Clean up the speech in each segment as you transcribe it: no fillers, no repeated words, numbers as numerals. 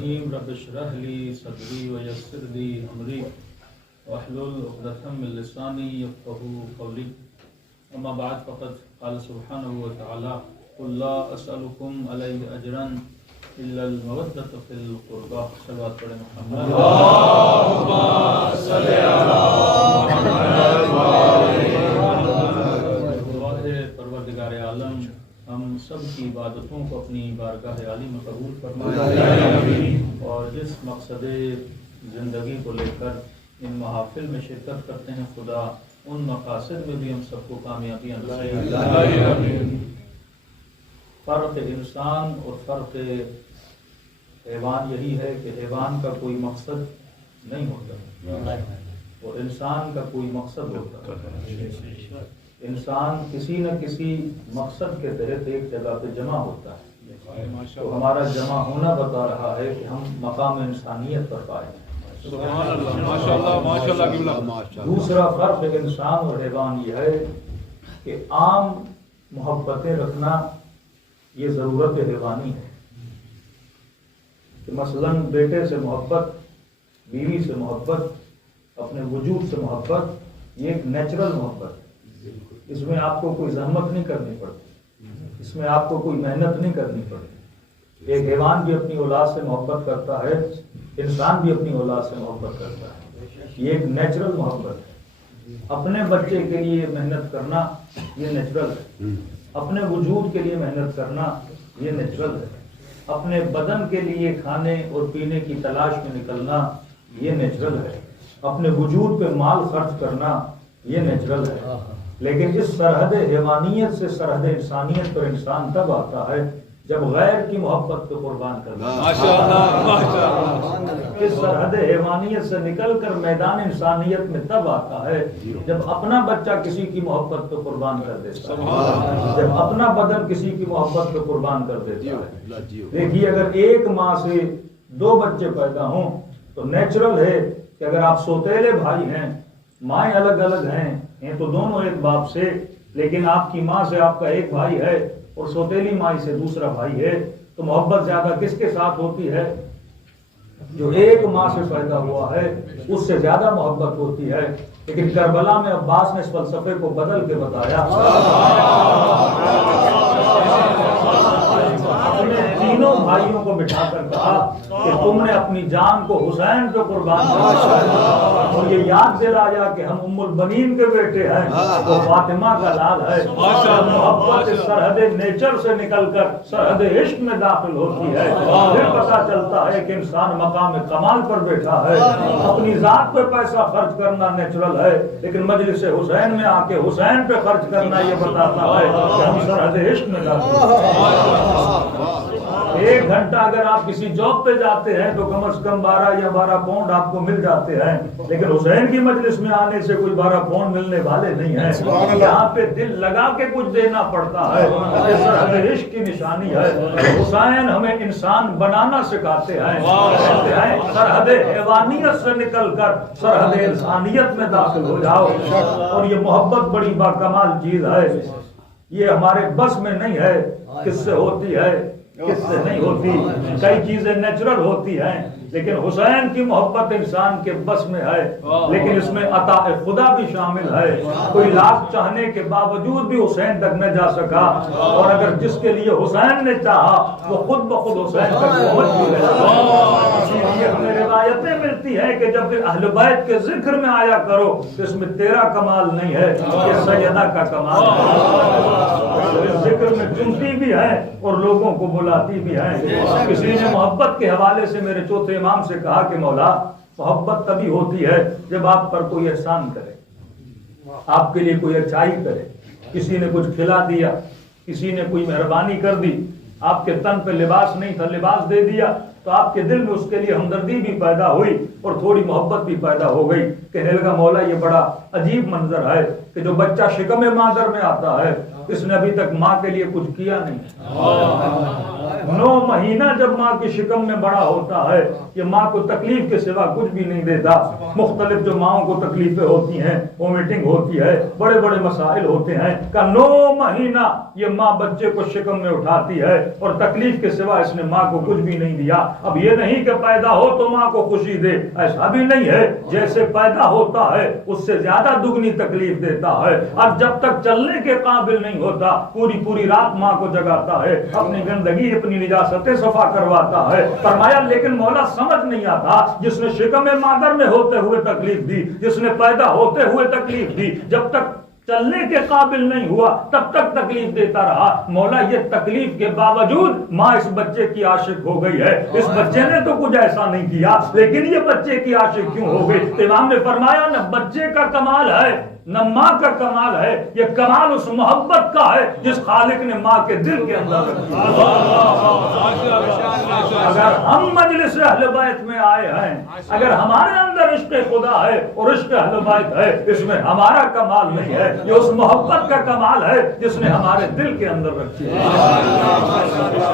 الرحیم رب اشرح لی صدری ویسر لی امری واحلل عقدۃ من لسانی یفقهوا قولی اما بعد فقد قال سبحانہ وتعالی قل لا اسألکم علیہ اجرا الا المودۃ فی القربى. صلوات پڑھیں محمد اللہم صلی علی محمد. پروردگار عالم ہم سب کی عبادتوں کو اپنی بارگاہ عالی میں قبول فرمائے اور جس مقصد زندگی کو لے کر ان محافل میں شرکت کرتے ہیں خدا ان مقاصد میں بھی ہم سب کو کامیابیاں نصیب. فرق انسان اور فرق حیوان یہی ہے کہ حیوان کا کوئی مقصد نہیں ہوتا اور انسان کا کوئی مقصد ہوتا ہے. انسان کسی نہ کسی مقصد کے تحت ایک جگہ پہ جمع ہوتا ہے. تو ہمارا جمع ہونا بتا رہا ہے کہ ہم مقام انسانیت پر پائے. دوسرا فرق انسان اور حیوان یہ ہے کہ عام محبتیں رکھنا یہ ضرورت حیوانی ہے کہ مثلا بیٹے سے محبت، بیوی سے محبت، اپنے وجود سے محبت، یہ ایک نیچرل محبت ہے. اس میں آپ کو کوئی زحمت نہیں کرنی پڑتی، اس میں آپ کو کوئی محنت نہیں کرنی پڑتی. ایک حیوان بھی اپنی اولاد سے محبت کرتا ہے، انسان بھی اپنی اولاد سے محبت کرتا ہے. یہ ایک نیچرل محبت ہے. اپنے بچے کے لیے محنت کرنا یہ نیچرل ہے. اپنے وجود کے لیے محنت کرنا یہ نیچرل ہے. اپنے بدن کے لیے کھانے اور پینے کی تلاش میں نکلنا یہ نیچرل ہے. اپنے وجود پہ مال خرچ کرنا یہ نیچرل ہے. لیکن اس سرحد حیوانیت سے سرحد انسانیت پر انسان تب آتا ہے جب غیر کی محبت کو قربان کرتا ہے. اس سرحد حیوانیت سے نکل کر میدان انسانیت میں تب آتا ہے جب اپنا بچہ کسی کی محبت کو قربان کر دیتا ہے، جب اپنا بدن کسی کی محبت کو قربان کر دیتا ہے. دیکھیے اگر ایک ماں سے 2 بچے پیدا ہوں تو نیچرل ہے کہ اگر آپ سوتیلے بھائی ہیں، مائیں الگ الگ ہیں تو دونوں ایک باپ سے، لیکن آپ کی ماں سے آپ کا ایک بھائی ہے اور سوتیلی ماں سے دوسرا بھائی ہے، تو محبت زیادہ کس کے ساتھ ہوتی ہے؟ جو ایک ماں سے پیدا ہوا ہے اس سے زیادہ محبت ہوتی ہے. لیکن کربلا میں عباس نے اس فلسفے کو بدل کے بتایا. اپنے تینوں بھائیوں کو بٹھا کر کہا کہ تم نے اپنی جان کو حسین پہ قربان کیا اور یہ یاد دلایا کہ ہم ام البنین کے بیٹے ہیں، وہ فاطمہ کا لال ہے. محبت سرحد نیچر سے نکل کر سرحد عشق میں داخل ہوتی ہے، پھر پتہ چلتا ہے کہ انسان مقام کمال پر بیٹھا ہے. اپنی ذات پہ پیسہ خرچ کرنا نیچرل ہے، لیکن مجلس حسین میں آ کے حسین پہ خرچ کرنا یہ بتاتا ہے کہ ہم سرحد عشق میں داخل ہیں. 1 گھنٹہ اگر آپ کسی جاب پہ جاتے ہیں تو کم از کم 12 یا 12 پاؤنڈ آپ کو مل جاتے ہیں، لیکن حسین کی مجلس میں آنے سے کوئی 12 پاؤنڈ ملنے والے نہیں ہیں. یہاں پہ دل لگا کے کچھ دینا پڑتا ہے. یہ سرحد عشق کی نشانی ہے. حسین ہمیں انسان بنانا سکھاتے ہیں. سرحد حیوانیت سے نکل کر سرحد انسانیت میں داخل ہو جاؤ. اور یہ محبت بڑی باکمال چیز ہے. یہ ہمارے بس میں نہیں ہے کس سے ہوتی ہے کس سے نہیں ہوتی. کئی چیزیں نیچرل ہوتی ہیں، لیکن حسین کی محبت انسان کے بس میں ہے، لیکن اس میں عطا خدا بھی شامل ہے. کوئی لاکھ چاہنے کے باوجود بھی حسین تک نہ جا سکا، اور اگر جس کے لیے حسین نے چاہا وہ خود بخود حسین تک پہنچ بھی گیا. اسی لیے ہمیں روایتیں ملتی ہیں کہ جب اہل بیت کے ذکر میں آیا کرو تو اس میں تیرا کمال نہیں ہے، یہ سیدہ کا کمال ہے. ذکر میں چنتی بھی ہے اور لوگوں کو بلاتی بھی ہے. کسی نے محبت کے حوالے سے میرے چوتھے امام سے کہا کہ مولا محبت تبھی ہوتی ہے جب آپ پر کوئی احسان کرے، آپ کے لیے کوئی اچھائی کرے. کسی نے کچھ کھلا دیا، کسی نے کوئی مہربانی کر دی، آپ کے تن پہ لباس نہیں تھا لباس دے دیا، تو آپ کے دل میں اس کے لیے ہمدردی بھی پیدا ہوئی اور تھوڑی محبت بھی پیدا ہو گئی. کہنے لگا مولا یہ بڑا عجیب منظر ہے کہ جو بچہ شکم مادر میں آتا ہے اس نے ابھی تک ماں کے لیے کچھ کیا نہیں. 9 مہینہ جب ماں کی شکم میں بڑا ہوتا ہے یہ ماں کو تکلیف کے سوا کچھ بھی نہیں دیتا. مختلف جو ماؤں کو تکلیفیں ہوتی ہیں، وومیٹنگ ہوتی ہے، بڑے بڑے مسائل ہوتے ہیں، کہ 9 مہینہ یہ ماں بچے کو شکم میں اٹھاتی ہے اور تکلیف کے سوا اس نے ماں کو کچھ بھی نہیں دیا. اب یہ نہیں کہ پیدا ہو تو ماں کو خوشی دے، ایسا بھی نہیں ہے. جیسے پیدا ہوتا ہے اس سے زیادہ دگنی تکلیف دیتا ہے، اور جب تک چلنے کے قابل نہیں ہوتا پوری رات ماں کو جگاتا ہے، اپنی گندگی اپنی نجاستیں صفا کرواتا ہے. فرمایا لیکن مولا سمجھ نہیں آتا جس نے شکم مادر میں ہوتے ہوئے تکلیف دی، جس نے پیدا ہوتے ہوئے تکلیف دی، جب تک چلنے کے قابل نہیں ہوا تب تک تکلیف دیتا رہا. مولا یہ تکلیف کے باوجود ماں اس بچے کی عاشق ہو گئی ہے. اس بچے نے تو کچھ ایسا نہیں کیا لیکن یہ بچے کی عاشق کیوں ہو گئی؟ امام نے فرمایا نہ بچے کا کمال ہے نہ ماں کا کمال ہے، یہ کمال اس محبت کا ہے جس خالق نے ماں کے دل کے اندر رکھی. اگر ہم مجلس اہل بیت میں آئے ہیں، اگر ہمارے اندر عشق خدا ہے اور عشق اہل بیت ہے، اس میں ہمارا کمال نہیں ہے، یہ اس محبت کا کمال ہے جس نے ہمارے دل کے اندر رکھی ہے.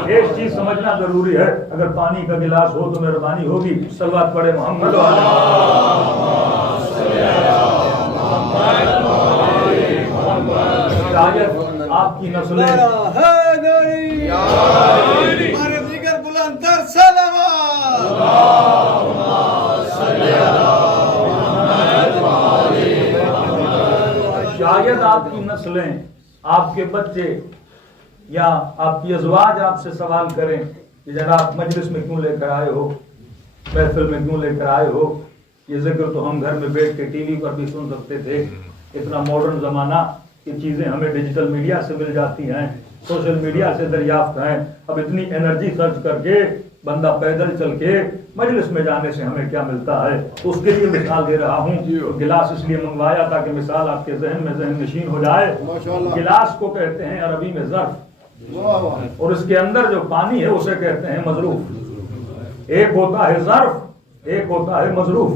ایک چیز سمجھنا ضروری ہے، اگر پانی کا گلاس ہو تو مہربانی ہوگی صلوات پڑھے محمد. شاید آپ کی نسلیں شاید آپ کی نسلیں، آپ کے بچے یا آپ کی ازواج آپ سے سوال کریں کہ جناب مجلس میں کیوں لے کر آئے ہو، محفل میں کیوں لے کر آئے ہو؟ یہ ذکر تو ہم گھر میں بیٹھ کے ٹی وی پر بھی سن سکتے تھے. اتنا ماڈرن زمانہ کی چیزیں ہمیں ڈیجیٹل میڈیا سے مل جاتی ہیں، سوشل میڈیا سے دریافت ہیں. اب اتنی انرجی خرچ کر کے بندہ پیدل چل کے مجلس میں جانے سے ہمیں کیا ملتا ہے؟ تو اس کے لیے مثال دے رہا ہوں. گلاس اس لیے منگوایا تاکہ مثال آپ کے ذہن میں ذہن نشین ہو جائے. گلاس کو کہتے ہیں عربی میں ظرف، اور اس کے اندر جو پانی ہے اسے کہتے ہیں مظروف. ایک ہوتا ہے ظرف، ایک ہوتا ہے مظروف.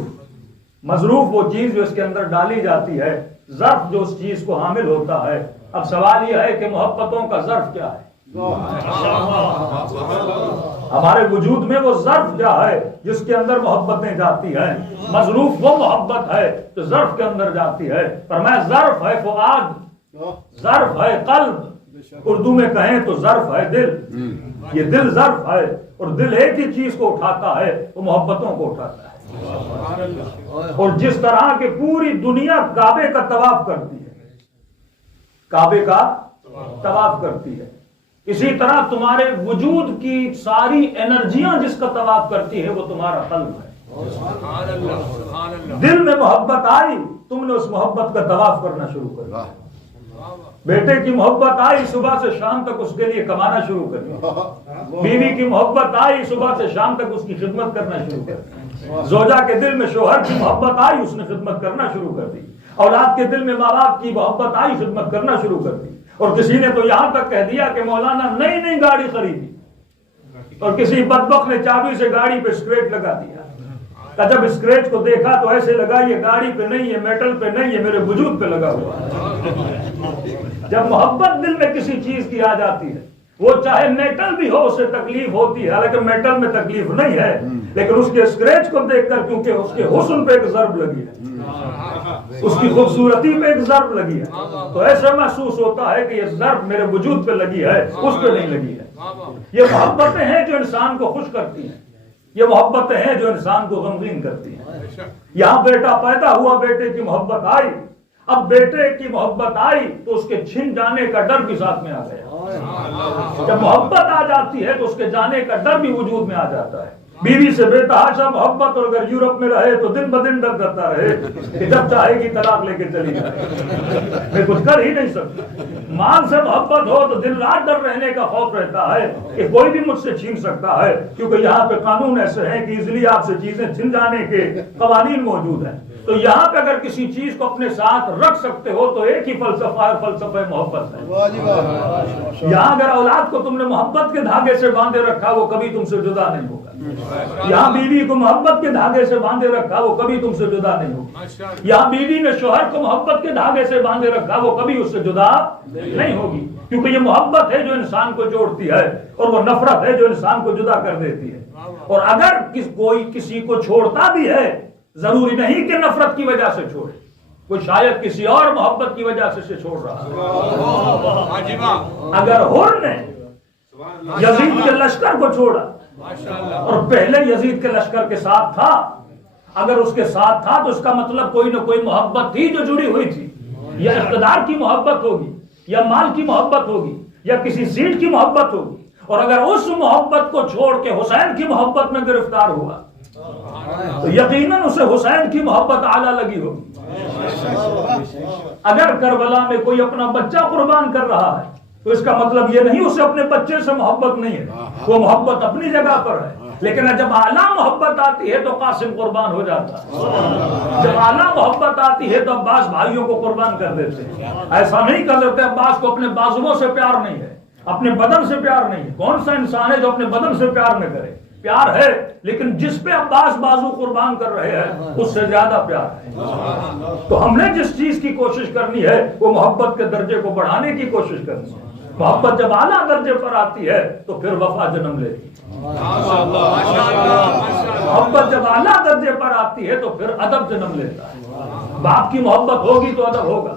مظروف وہ چیز جو اس کے اندر ڈالی جاتی ہے، ظرف جو اس چیز کو حامل ہوتا ہے. اب سوال یہ ہے کہ محبتوں کا ظرف کیا ہے؟ ہمارے وجود میں وہ ظرف کیا ہے جس کے اندر محبتیں جاتی ہیں؟ مظروف وہ محبت ہے جو ظرف کے اندر جاتی ہے. فرمایا ظرف ہے فؤاد، ظرف ہے قلب، اردو میں کہیں تو ظرف ہے دل. یہ دل ظرف ہے اور دل ایک ہی چیز کو اٹھاتا ہے، وہ محبتوں کو اٹھاتا ہے. اور جس طرح کہ پوری دنیا کعبے کا طواف کرتی ہے، کعبے کا طواف کرتی ہے، اسی طرح تمہارے وجود کی ساری انرجیاں جس کا طواف کرتی ہے وہ تمہارا قلب ہے. دل میں محبت آئی، تم نے اس محبت کا طواف کرنا شروع کر دیا. بیٹے کی محبت آئی، صبح سے شام تک اس کے لیے کمانا شروع کر دیا. بیوی کی محبت آئی، صبح سے شام تک اس کی خدمت کرنا شروع کر دیا. زوجہ کے دل میں شوہر کی محبت آئی، اس نے خدمت کرنا شروع کر دی. اولاد کے دل میں ماں باپ کی محبت آئی، خدمت کرنا شروع کر دی. اور کسی نے تو یہاں تک کہہ دیا کہ مولانا نئی گاڑی خریدی اور کسی بدبخت نے چابی سے گاڑی پہ اسکریچ لگا دیا. جب اسکریچ کو دیکھا تو ایسے لگا یہ گاڑی پہ نہیں، یہ میٹل پہ نہیں، یہ میرے وجود پہ لگا ہوا ہے. جب محبت دل میں کسی چیز کی آ جاتی ہے، وہ چاہے میٹل بھی ہو اسے تکلیف ہوتی ہے، حالانکہ میٹل میں تکلیف نہیں ہے، لیکن اس کے اسکریچ کو دیکھ کر کیونکہ اس کے حسن پہ ایک ضرب لگی ہے، اس کی خوبصورتی پہ ایک ضرب لگی ہے، تو ایسا محسوس ہوتا ہے کہ یہ ضرب میرے وجود پہ لگی ہے، اس پہ نہیں لگی ہے. یہ محبتیں ہیں جو انسان کو خوش کرتی ہیں، یہ محبتیں ہیں جو انسان کو غمگین کرتی ہیں. یہاں بیٹا پیدا ہوا، بیٹے کی محبت آئی. اب بیٹے کی محبت آئی تو اس کے چھن جانے کا ڈر بھی ساتھ میں آ گیا. جب محبت آ جاتی ہے تو اس کے جانے کا ڈر بھی وجود میں آ جاتا ہے. بیوی سے بے تحاشا محبت، اور اگر یورپ میں رہے تو دن بدن ڈر کرتا رہے کہ جب چاہے گی طلاق لے کے چلی جائے، میں کچھ کر ہی نہیں سکتا. مال سے محبت ہو تو دن رات ڈر رہنے کا خوف رہتا ہے کہ کوئی بھی مجھ سے چھین سکتا ہے، کیونکہ یہاں پہ قانون ایسے ہیں کہ ایزیلی آپ سے چیزیں چھن جانے کے قوانین موجود ہیں. تو یہاں پہ اگر کسی چیز کو اپنے ساتھ رکھ سکتے ہو تو ایک ہی فلسفہ ہے، فلسفہ محبت ہے. یہاں اگر اولاد کو تم نے محبت کے دھاگے سے باندھے رکھا وہ کبھی تم سے جدا نہیں ہوگا. یہاں بیوی کو محبت کے دھاگے سے باندھے رکھا، وہ کبھی تم سے جدا نہیں ہوگی۔ یہاں بیوی نے شوہر کو محبت کے دھاگے سے باندھے رکھا، وہ کبھی اس سے جدا نہیں ہوگی، کیونکہ یہ محبت ہے جو انسان کو جوڑتی ہے، اور وہ نفرت ہے جو انسان کو جدا کر دیتی ہے۔ اور اگر کوئی کسی کو چھوڑتا بھی ہے، ضروری نہیں کہ نفرت کی وجہ سے چھوڑے، وہ شاید کسی اور محبت کی وجہ سے چھوڑ رہا ہے۔ اگر حر نے یزید کے لشکر کو چھوڑا اور پہلے یزید کے لشکر کے ساتھ تھا، اگر اس کے ساتھ تھا تو اس کا مطلب کوئی نہ کوئی محبت تھی جو جڑی ہوئی تھی، یا اقتدار کی محبت ہوگی، یا مال کی محبت ہوگی، یا کسی سیٹ کی محبت ہوگی، اور اگر اس محبت کو چھوڑ کے حسین کی محبت میں گرفتار ہوا تو یقیناً اسے حسین کی محبت اعلیٰ لگی ہوگی۔ اگر کربلا میں کوئی اپنا بچہ قربان کر رہا ہے تو اس کا مطلب یہ نہیں اسے اپنے بچے سے محبت نہیں ہے، وہ محبت اپنی جگہ پر ہے، لیکن جب اعلیٰ محبت آتی ہے تو قاسم قربان ہو جاتا ہے، جب اعلیٰ محبت آتی ہے تو عباس بھائیوں کو قربان کر دیتے ہیں۔ ایسا نہیں کر دیتے، عباس کو اپنے بازوؤں سے پیار نہیں ہے، اپنے بدن سے پیار نہیں ہے۔ کون سا انسان ہے جو اپنے بدن سے پیار نہ کرے؟ پیار ہے، لیکن جس پہ عباس بازو قربان کر رہے ہیں اس سے زیادہ پیار ہے۔ تو ہم نے جس چیز کی کوشش کرنی ہے وہ محبت کے درجے کو بڑھانے کی کوشش کرنی ہے۔ محبت جب اعلیٰ درجے پر آتی ہے تو پھر وفا جنم لیتی ہے۔ محبت جب اعلیٰ درجے پر آتی ہے تو پھر ادب جنم لیتا ہے۔ باپ کی محبت ہوگی تو ادب ہوگا،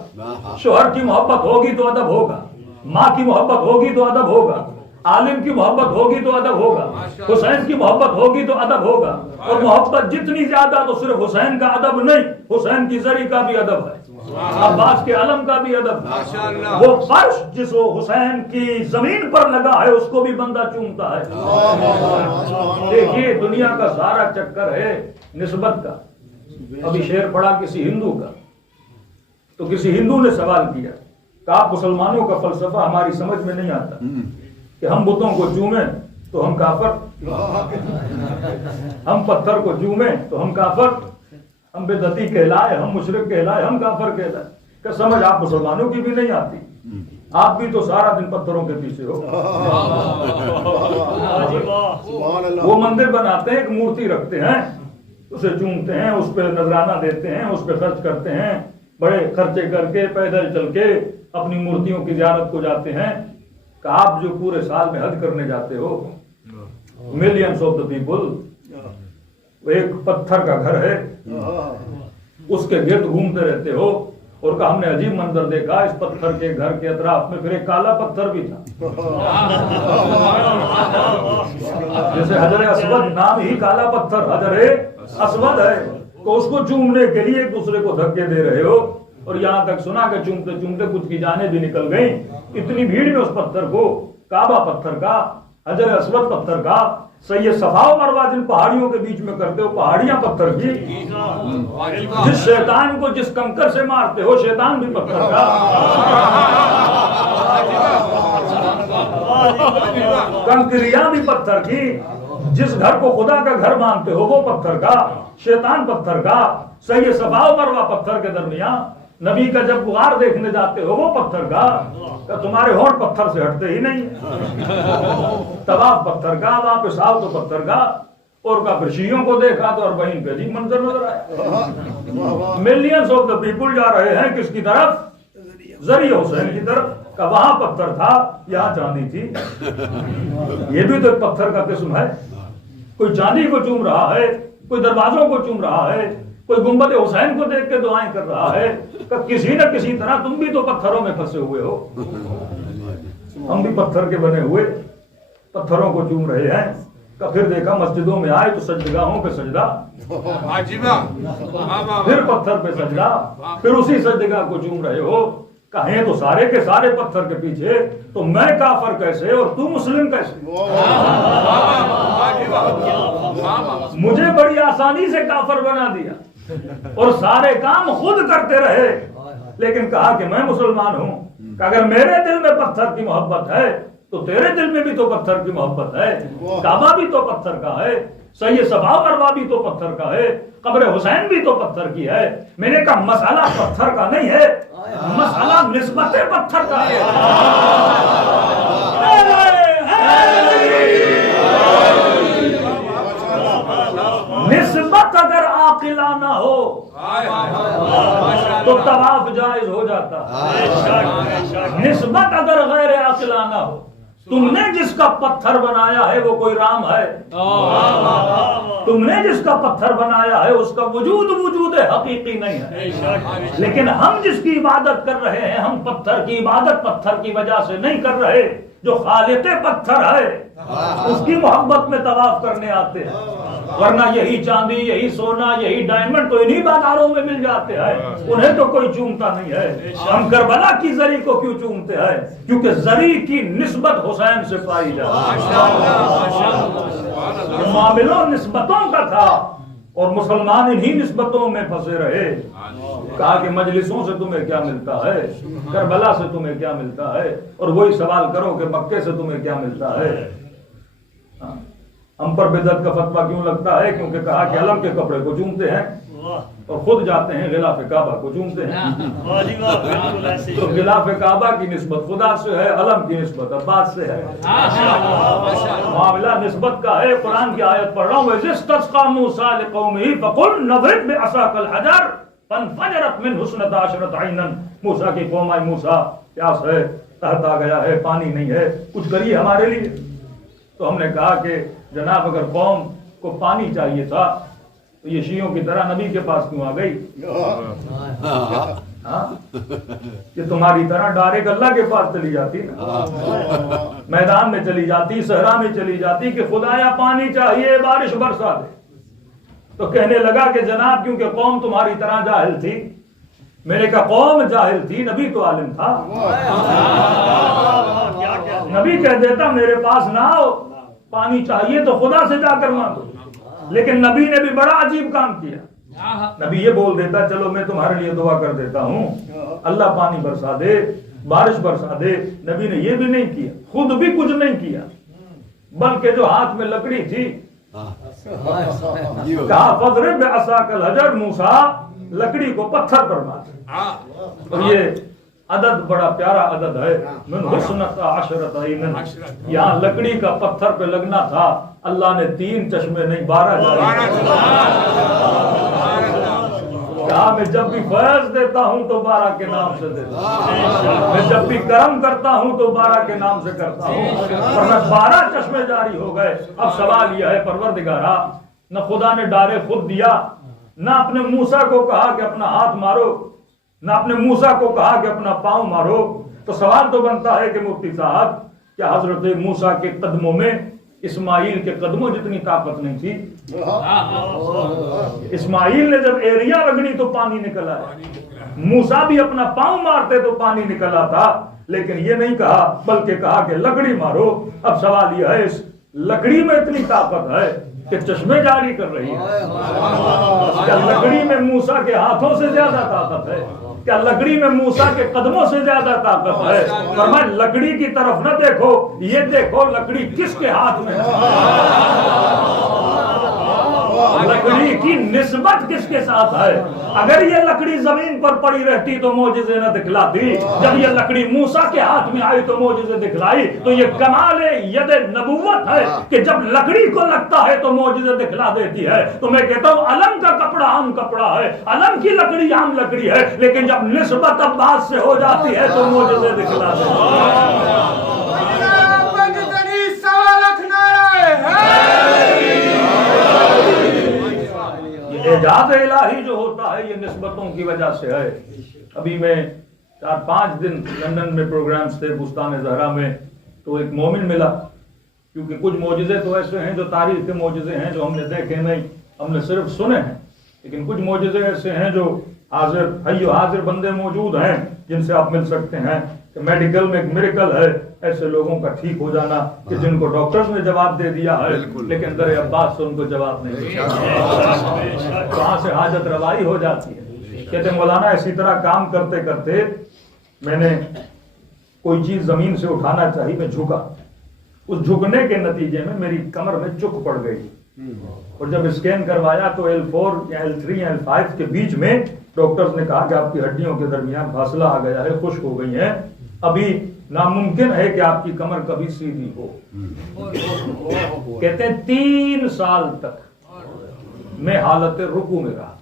شوہر کی محبت ہوگی تو ادب ہوگا، ماں کی محبت ہوگی تو ادب ہوگا، عالم کی محبت ہوگی تو ادب ہوگا، حسین کی محبت ہوگی تو ادب ہوگا۔ اور محبت جتنی زیادہ تو صرف حسین کا ادب نہیں، حسین کی زری کا بھی ادب ہے، عباس کے علم کا بھی ادب ہے۔ وہ فرش جس وہ حسین کی زمین پر لگا ہے اس کو بھی بندہ چومتا ہے۔ دیکھیے دنیا کا سارا چکر ہے نسبت کا۔ ابھی شعر پڑھا کسی ہندو کا، تو کسی ہندو نے سوال کیا کہ آپ مسلمانوں کا فلسفہ ہماری سمجھ میں نہیں آتا کہ ہم بتوں کو چومیں تو ہم کافر، ہم پتھر کو چومیں تو ہم کافر، ہم بدعتی کہلائے، ہم مشرک کہلائے، ہم کافر کہلائے۔ کہ سمجھ آپ مسلمانوں کی بھی نہیں آتی، آپ بھی تو سارا دن پتھروں کے پیچھے ہو۔ وہ مندر بناتے ہیں، ایک مورتی رکھتے ہیں، اسے چومتے ہیں، اس پہ نذرانہ دیتے ہیں، اس پہ خرچ کرتے ہیں، بڑے خرچے کر کے پیدل چل کے اپنی مورتیوں کی زیارت کو جاتے ہیں۔ کہ آپ جو پورے سال میں حج کرنے جاتے ہو، ملینز آف دا پیپل، ایک پتھر کا گھر ہے، اس کے گرد گھومتے رہتے ہو، اور کہ ہم نے عجیب منظر دیکھا، اس پتھر کے گھر کے اطراف میں پھر ایک کالا پتھر بھی تھا، جیسے حجر اسود نام ہی کالا پتھر حجر اسود ہے، تو اس کو چومنے کے لیے ایک دوسرے کو دھکے دے رہے ہو، اور یہاں تک سنا کہ چومتے چومتے کچھ کی جانیں بھی نکل گئیں۔ اتنی بھیڑ میں اس پتھر کو، کعبہ پتھر کا، حجر اسود پتھر کا، سید صفا و مروہ جن پہاڑیوں کے بیچ میں کرتے ہو، پہاڑیاں پتھر کی، جس شیطان کو جس کنکر سے مارتے ہو شیطان بھی پتھر کا، کنکریاں بھی پتھر کی، جس گھر کو خدا کا گھر مانتے ہو وہ پتھر کا، شیطان پتھر کا، سید صفا و مروہ پتھر کے درمیان، نبی کا جب غار دیکھنے جاتے ہو وہ پتھر کا، کہ تمہارے ہونٹ پتھر سے ہٹتے ہی نہیں، طواف پتھر کا، واپس آؤ تو پتھر کا، اور کا پھر شیعوں کو دیکھا تو اور بہن پہ عجیب منظر نظر آیا۔ ملینز آف دا پیپل جا رہے ہیں کس کی طرف؟ ذریعہ حسین کی طرف، کہ وہاں پتھر تھا یہاں چاندی تھی۔ یہ بھی تو ایک پتھر کا قسم ہے، کوئی چاندی کو چوم رہا ہے، کوئی دروازوں کو چوم رہا ہے، کوئی گنبد حسین کو دیکھ کے دعائیں کر رہا ہے، کہ کسی نہ کسی طرح تم بھی تو پتھروں میں پھنسے ہوئے ہو، ہم بھی پتھر کے بنے ہوئے پتھروں کو چوم رہے ہیں۔ کہ پھر دیکھا مسجدوں میں آئے تو سجدگاہوں پہ سجدہ، پھر پتھر پہ سجدہ، پھر اسی سجدگاہ کو چوم رہے ہو۔ کہیں تو سارے کے سارے پتھر کے پیچھے، تو میں کافر کیسے اور تو مسلم کیسے؟ مجھے بڑی آسانی سے کافر بنا دیا اور سارے کام خود کرتے رہے، لیکن کہا کہ میں مسلمان ہوں، کہ اگر میرے دل میں پتھر کی محبت ہے تو تیرے دل میں بھی تو پتھر کی محبت ہے، کعبہ بھی تو پتھر کا ہے، سید صفا و مروہ بھی تو پتھر کا ہے، قبر حسین بھی تو پتھر کی ہے۔ میں نے کہا مسئلہ پتھر کا نہیں ہے، مسئلہ نسبت پتھر کا ہے۔ عاقلانہ ہو تو طواف جائز ہو جاتا ہے. نسبت اگر غیر عاقلانہ ہو، تم نے جس کا پتھر بنایا ہے وہ کوئی رام ہے، تم نے جس کا پتھر بنایا ہے اس کا وجود حقیقی نہیں ہے. لیکن ہم جس کی عبادت کر رہے ہیں، ہم پتھر کی عبادت پتھر کی وجہ سے نہیں کر رہے، جو خالق پتھر ہے اس کی محبت میں طواف کرنے آتے ہیں. ورنہ یہی چاندی، یہی سونا، یہی ڈائمنڈ تو انہی بازاروں میں مل جاتے ہیں، انہیں تو کوئی چومتا نہیں ہے. ہم کربلا کی زری کو کیوں چومتے ہیں؟ کیونکہ زری کی نسبت حسین سے پائی جاتی ہے. معاملوں نسبتوں کا تھا اور مسلمان انہی نسبتوں میں پھنسے رہے. کہا کہ مجلسوں سے تمہیں کیا ملتا ہے، کربلا سے تمہیں کیا ملتا ہے، اور وہی سوال کرو کہ مکے سے تمہیں کیا ملتا ہے. ہم پر بدعت کا فتویٰ کیوں لگتا ہے؟ کیونکہ کہا کہ علم کے کپڑے کو چومتے ہیں اور خود جاتے ہیں غلاف کعبہ کو چومتے ہیں. تو غلاف کعبہ کی نسبت خدا سے ہے، علم کی نسبت عباس سے ہے. معاملہ نسبت کا ہے. قرآن کی آیت پڑھ رہا ہوں، وَإِذِ اسْتَسْقَىٰ مُوسَىٰ لِقَوْمِهِ فَقُلْ نَضْرِب بِعَصَاكَ الْحَجَرَ فَانْفَجَرَتْ مِنْهُ اثْنَتَا عَشْرَةَ عَيْنًا. موسیٰ کی قوم آئی، موسیٰ پیاس ہے، تحت آ گیا ہے، پانی نہیں ہے، کچھ کریے ہمارے لیے. تو ہم نے کہا کہ جناب اگر قوم کو پانی چاہیے تھا تو یہ شیعوں کی طرح نبی کے پاس کیوں آ گئی؟ کہ تمہاری طرح ڈائریکٹ اللہ کے پاس چلی جاتی نا، میدان میں چلی جاتی، صحرا میں چلی جاتی کہ خدایا پانی چاہیے، بارش برسا دے. تو کہنے لگا کہ جناب کیونکہ قوم تمہاری طرح جاہل تھی. میں نے کہا قوم جاہل تھی، نبی تو عالم تھا. نبی کہہ دیتا میرے پاس نہ آؤ، پانی چاہیے تو خدا سے جا کر مانگو. لیکن نبی نے بھی بڑا عجیب کام کیا. نبی یہ بول دیتا چلو میں تمہارے لیے دعا کر دیتا ہوں، اللہ پانی برسا دے، بارش برسا دے. نبی نے یہ بھی نہیں کیا، خود بھی کچھ نہیں کیا، بلکہ جو ہاتھ میں لکڑی تھی کہا فضرب بعصاک الحجر، موسیٰ لکڑی کو پتھر پر مار. اور یہ عدد بڑا پیارا عدد ہے، من حسنۃ عشرۃ عین. یہاں لکڑی کا پتھر پہ لگنا تھا، اللہ نے 3 چشمے نہیں 12 کہا میں جب بھی فیض دیتا ہوں تو 12 کے نام سے دیتا ہوں، میں جب بھی کرم کرتا ہوں تو 12 کے نام سے کرتا ہوں. ورنہ 12 چشمے جاری ہو گئے. اب سوال یہ ہے پروردگارا، نہ خدا نے ڈارے خود دیا، نہ اپنے موسیٰ کو کہا کہ اپنا ہاتھ مارو، نہ اپنے موسیٰ کو کہا کہ اپنا پاؤں مارو. تو سوال تو بنتا ہے کہ مفتی صاحب کیا حضرت موسیٰ کے قدموں میں اسماعیل کے قدموں جتنی طاقت نہیں تھی؟ اسماعیل نے جب ایریا رگڑی تو پانی نکل آیا، موسیٰ بھی اپنا پاؤں مارتے تو پانی نکل آتا. لیکن یہ نہیں کہا، بلکہ کہا کہ لکڑی مارو. اب سوال یہ ہے اس لکڑی میں اتنی طاقت ہے کہ چشمے جاری کر رہی ہے. کیا لکڑی میں موسیٰ کے ہاتھوں سے زیادہ طاقت ہے؟ کیا لکڑی میں موسیٰ کے قدموں سے زیادہ طاقت ہے؟ فرمایا لکڑی کی طرف نہ دیکھو، یہ دیکھو لکڑی کس کے ہاتھ میں ہے، لکڑی کی نسبت کس کے ساتھ ہے. اگر یہ لکڑی زمین پر پڑی رہتی تو معجزے نہ دکھلاتی، جب یہ لکڑی موسیٰ کے ہاتھ میں آئی تو معجزے دکھلائی. تو یہ کمال ید نبوت ہے کہ جب لکڑی کو لگتا ہے تو معجزے دکھلا دیتی ہے. تو میں کہتا ہوں علم کا کپڑا عام کپڑا ہے، علم کی لکڑی عام لکڑی ہے، لیکن جب نسبت عباس سے ہو جاتی ہے تو معجزے دکھلا دیتی ہے. اعجاز الہی جو ہوتا ہے یہ نسبتوں کی وجہ سے ہے. ابھی میں 4-5 دن لندن میں پروگرامز تھے بستان زہرا میں، تو ایک مومن ملا. کیونکہ کچھ معجزے تو ایسے ہیں جو تاریخ کے معجزے ہیں جو ہم نے دیکھے نہیں، ہم نے صرف سنے ہیں. لیکن کچھ معجزے ایسے ہیں جو حاضر حی و حاضر بندے موجود ہیں جن سے آپ مل سکتے ہیں. کہ میڈیکل میں ایک میریکل ہے ایسے لوگوں کا ٹھیک ہو جانا کہ جن کو ڈاکٹرز نے جواب دے دیا ہے لیکن در عباس سے ان کو جواب نہیں دیا. وہاں سے حاجت روائی ہو جاتی ہے. کہتے ہیں مولانا اسی طرح کام کرتے کرتے میں نے کوئی چیز زمین سے اٹھانا چاہی، میں جھکا، اس جھکنے کے نتیجے میں میری کمر میں چک پڑ گئی. اور جب اسکین کروایا تو L4 یا L3 یا L5 کے بیچ میں ڈاکٹرز نے کہا کہ آپ کی ہڈیوں کے درمیان فاصلہ آ گیا ہے، خشک ہو گئی ہیں، ابھی ناممکن ہے کہ آپ کی کمر کبھی سیدھی ہو. کہتے ہیں 3 سال تک میں حالت رکوع میں رہا،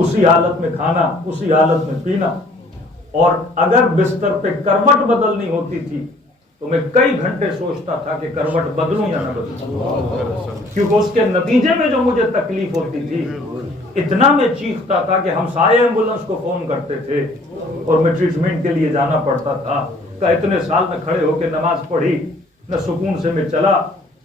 اسی حالت میں کھانا، اسی حالت میں پینا، اور اگر بستر پہ کروٹ بدلنی ہوتی تھی تو میں کئی گھنٹے سوچتا تھا کہ کروٹ بدلوں یا نہ بدلوں، کیونکہ اس کے نتیجے میں جو مجھے تکلیف ہوتی تھی اتنا میں چیختا تھا کہ ہمسائے ایمبولنس کو فون کرتے تھے اور میں ٹریٹمنٹ کے لیے جانا پڑتا تھا۔ کہ اتنے سال میں کھڑے ہو کے نماز پڑھی، نہ سکون سے میں چلا،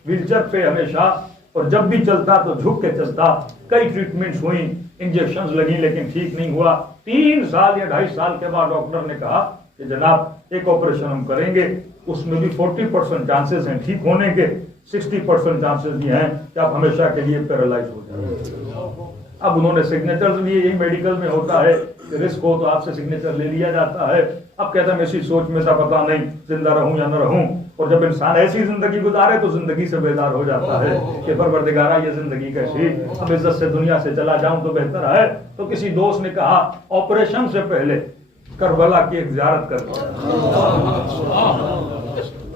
ویل چیئر پہ ہمیشہ، اور جب بھی چلتا تو جھک کے چلتا۔ کئی ٹریٹمنٹس ہوئی، انجیکشنز لگی، لیکن ٹھیک نہیں ہوا۔ 3 سال یا 2.5 سال کے بعد ڈاکٹر نے کہا کہ جناب ایک آپریشن ہم کریں گے، اس میں بھی 40% چانسز ہیں ٹھیک ہونے کے، 60% چانسز یہ ہیں کہ آپ ہمیشہ کے لیے پیرالائز ہو جائیں۔ اب انہوں نے سگنیچرز لیے، یہی میڈیکل میں ہوتا ہے کہ رسک ہو تو آپ سے سگنیچر لے لیا جاتا ہے۔ اب کہتا ہے میں اسی سوچ میں تھا، پتا نہیں زندہ رہوں یا نہ رہوں، اور جب انسان ایسی زندگی گزارے تو زندگی سے بیدار ہو جاتا ہے کہ پروردگارا یہ زندگی کیسی، اب عزت سے دنیا سے چلا جاؤں تو بہتر ہے۔ تو کسی دوست نے کہا آپریشن سے پہلے کربلا کی ایک زیارت کر لو۔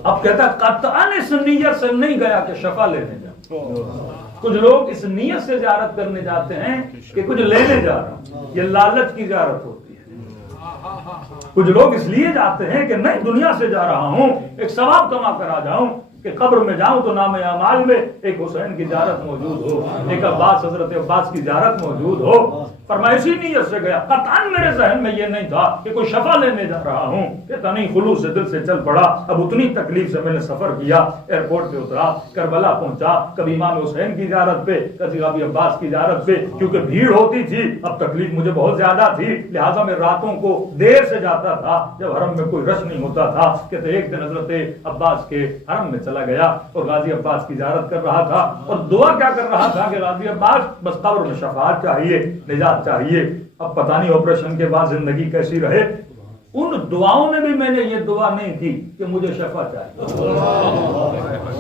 اب کہتا ہے قطعاً اس نیت سے نہیں گیا کہ شفا لینے جاؤں۔ کچھ لوگ اس نیت سے زیارت کرنے جاتے ہیں کہ کچھ لینے جا رہا ہوں، یہ لالچ کی زیارت ہوتی ہے۔ کچھ لوگ اس لیے جاتے ہیں کہ نہیں دنیا سے جا رہا ہوں، ایک ثواب کما کر آ جاؤں، کہ قبر میں جاؤں تو نام اعمال میں ایک حسین کی زیارت موجود ہو، ایک عباس حضرت عباس کی زیارت موجود ہو۔ فرمایا اسی نیت سے گیا، قطعاً میرے ذہن میں یہ نہیں تھا کہ کوئی شفا لینے جا رہا ہوں، کہتا نہیں خلوص سے دل سے چل پڑا۔ اب اتنی تکلیف سے میں نے سفر کیا، ایئرپورٹ پہ اترا، کربلا پہنچا، کبھی امام حسین کی زیارت پہ، کبھی ابی عباس کی زیارت پہ، کیونکہ بھیڑ ہوتی تھی، اب تکلیف مجھے بہت زیادہ تھی، لہٰذا میں راتوں کو دیر سے جاتا تھا جب حرم میں کوئی رش نہیں ہوتا تھا۔ کہتے ایک دن حضرت عباس کے حرم میں چلا گیا اور غازی عباس کی زیارت کر رہا تھا، اور دعا کیا کر رہا تھا کہ غازی عباس بس قبر میں شفاعت چاہیے، نجات چاہیے۔ اب پتہ نہیں آپریشن کے بعد زندگی کیسی رہے۔ ان دعاؤں میں بھی میں نے یہ دعا نہیں کی کہ مجھے شفا چاہیے،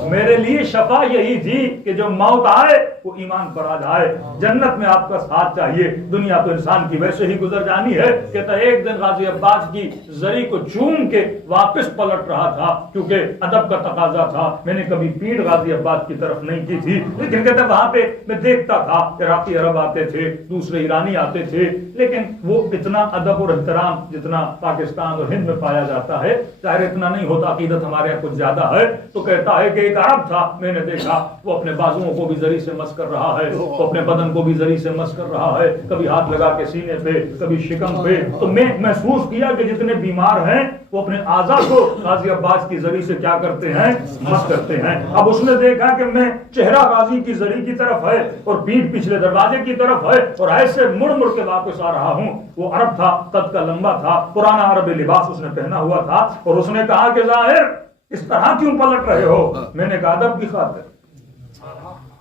میرے لیے شفا یہی تھی کہ جو موت آئے وہ ایمان پر آ جائے، جنت میں آپ کا ساتھ چاہیے، دنیا تو انسان کی ویسے ہی گزر جانی ہے۔ کہتا ایک دن غازی عباس کی زری کو چوم کے واپس پلٹ رہا تھا، کیونکہ ادب کا تقاضا تھا، میں نے کبھی پیٹھ غازی عباس کی طرف نہیں کی تھی، لیکن کہتا وہاں پہ میں دیکھتا تھا عراقی عرب آتے تھے، دوسرے ایرانی آتے تھے، لیکن وہ اتنا ادب اور احترام جتنا پاکستان اور ہند میں پایا جاتا ہے ظاہر اتنا نہیں ہوتا، عقیدت ہمارے یہاں کچھ زیادہ ہے۔ تو کہتا ہے کہ ایک عرب تھا، میں نے دیکھا وہ اپنے بازوؤں کو بھی زری سے مس کر رہا ہے، وہ اپنے بدن کو بھی زری سے مس کر رہا ہے، کبھی ہاتھ لگا کے سینے پہ، کبھی شکم پہ۔ تو میں محسوس کیا کہ جتنے بیمار ہیں وہ اپنے اعضاء کو غازی عباس کی زری سے کیا کرتے ہیں، مس کرتے ہیں۔ اب اس نے دیکھا کہ میں چہرہ غازی کی زری کی طرف ہے اور پیٹھ پچھلے دروازے کی طرف ہے، اور ایسے مڑ مڑ کے واپس آ رہا ہوں۔ وہ عرب تھا، قد کا لمبا تھا، پرانا عربی لباس اس نے پہنا ہوا تھا، اور اس نے کہا کہ ظاہر اس طرح کیوں پلٹ رہے ہو؟ میں نے کہا ادب کی خاطر۔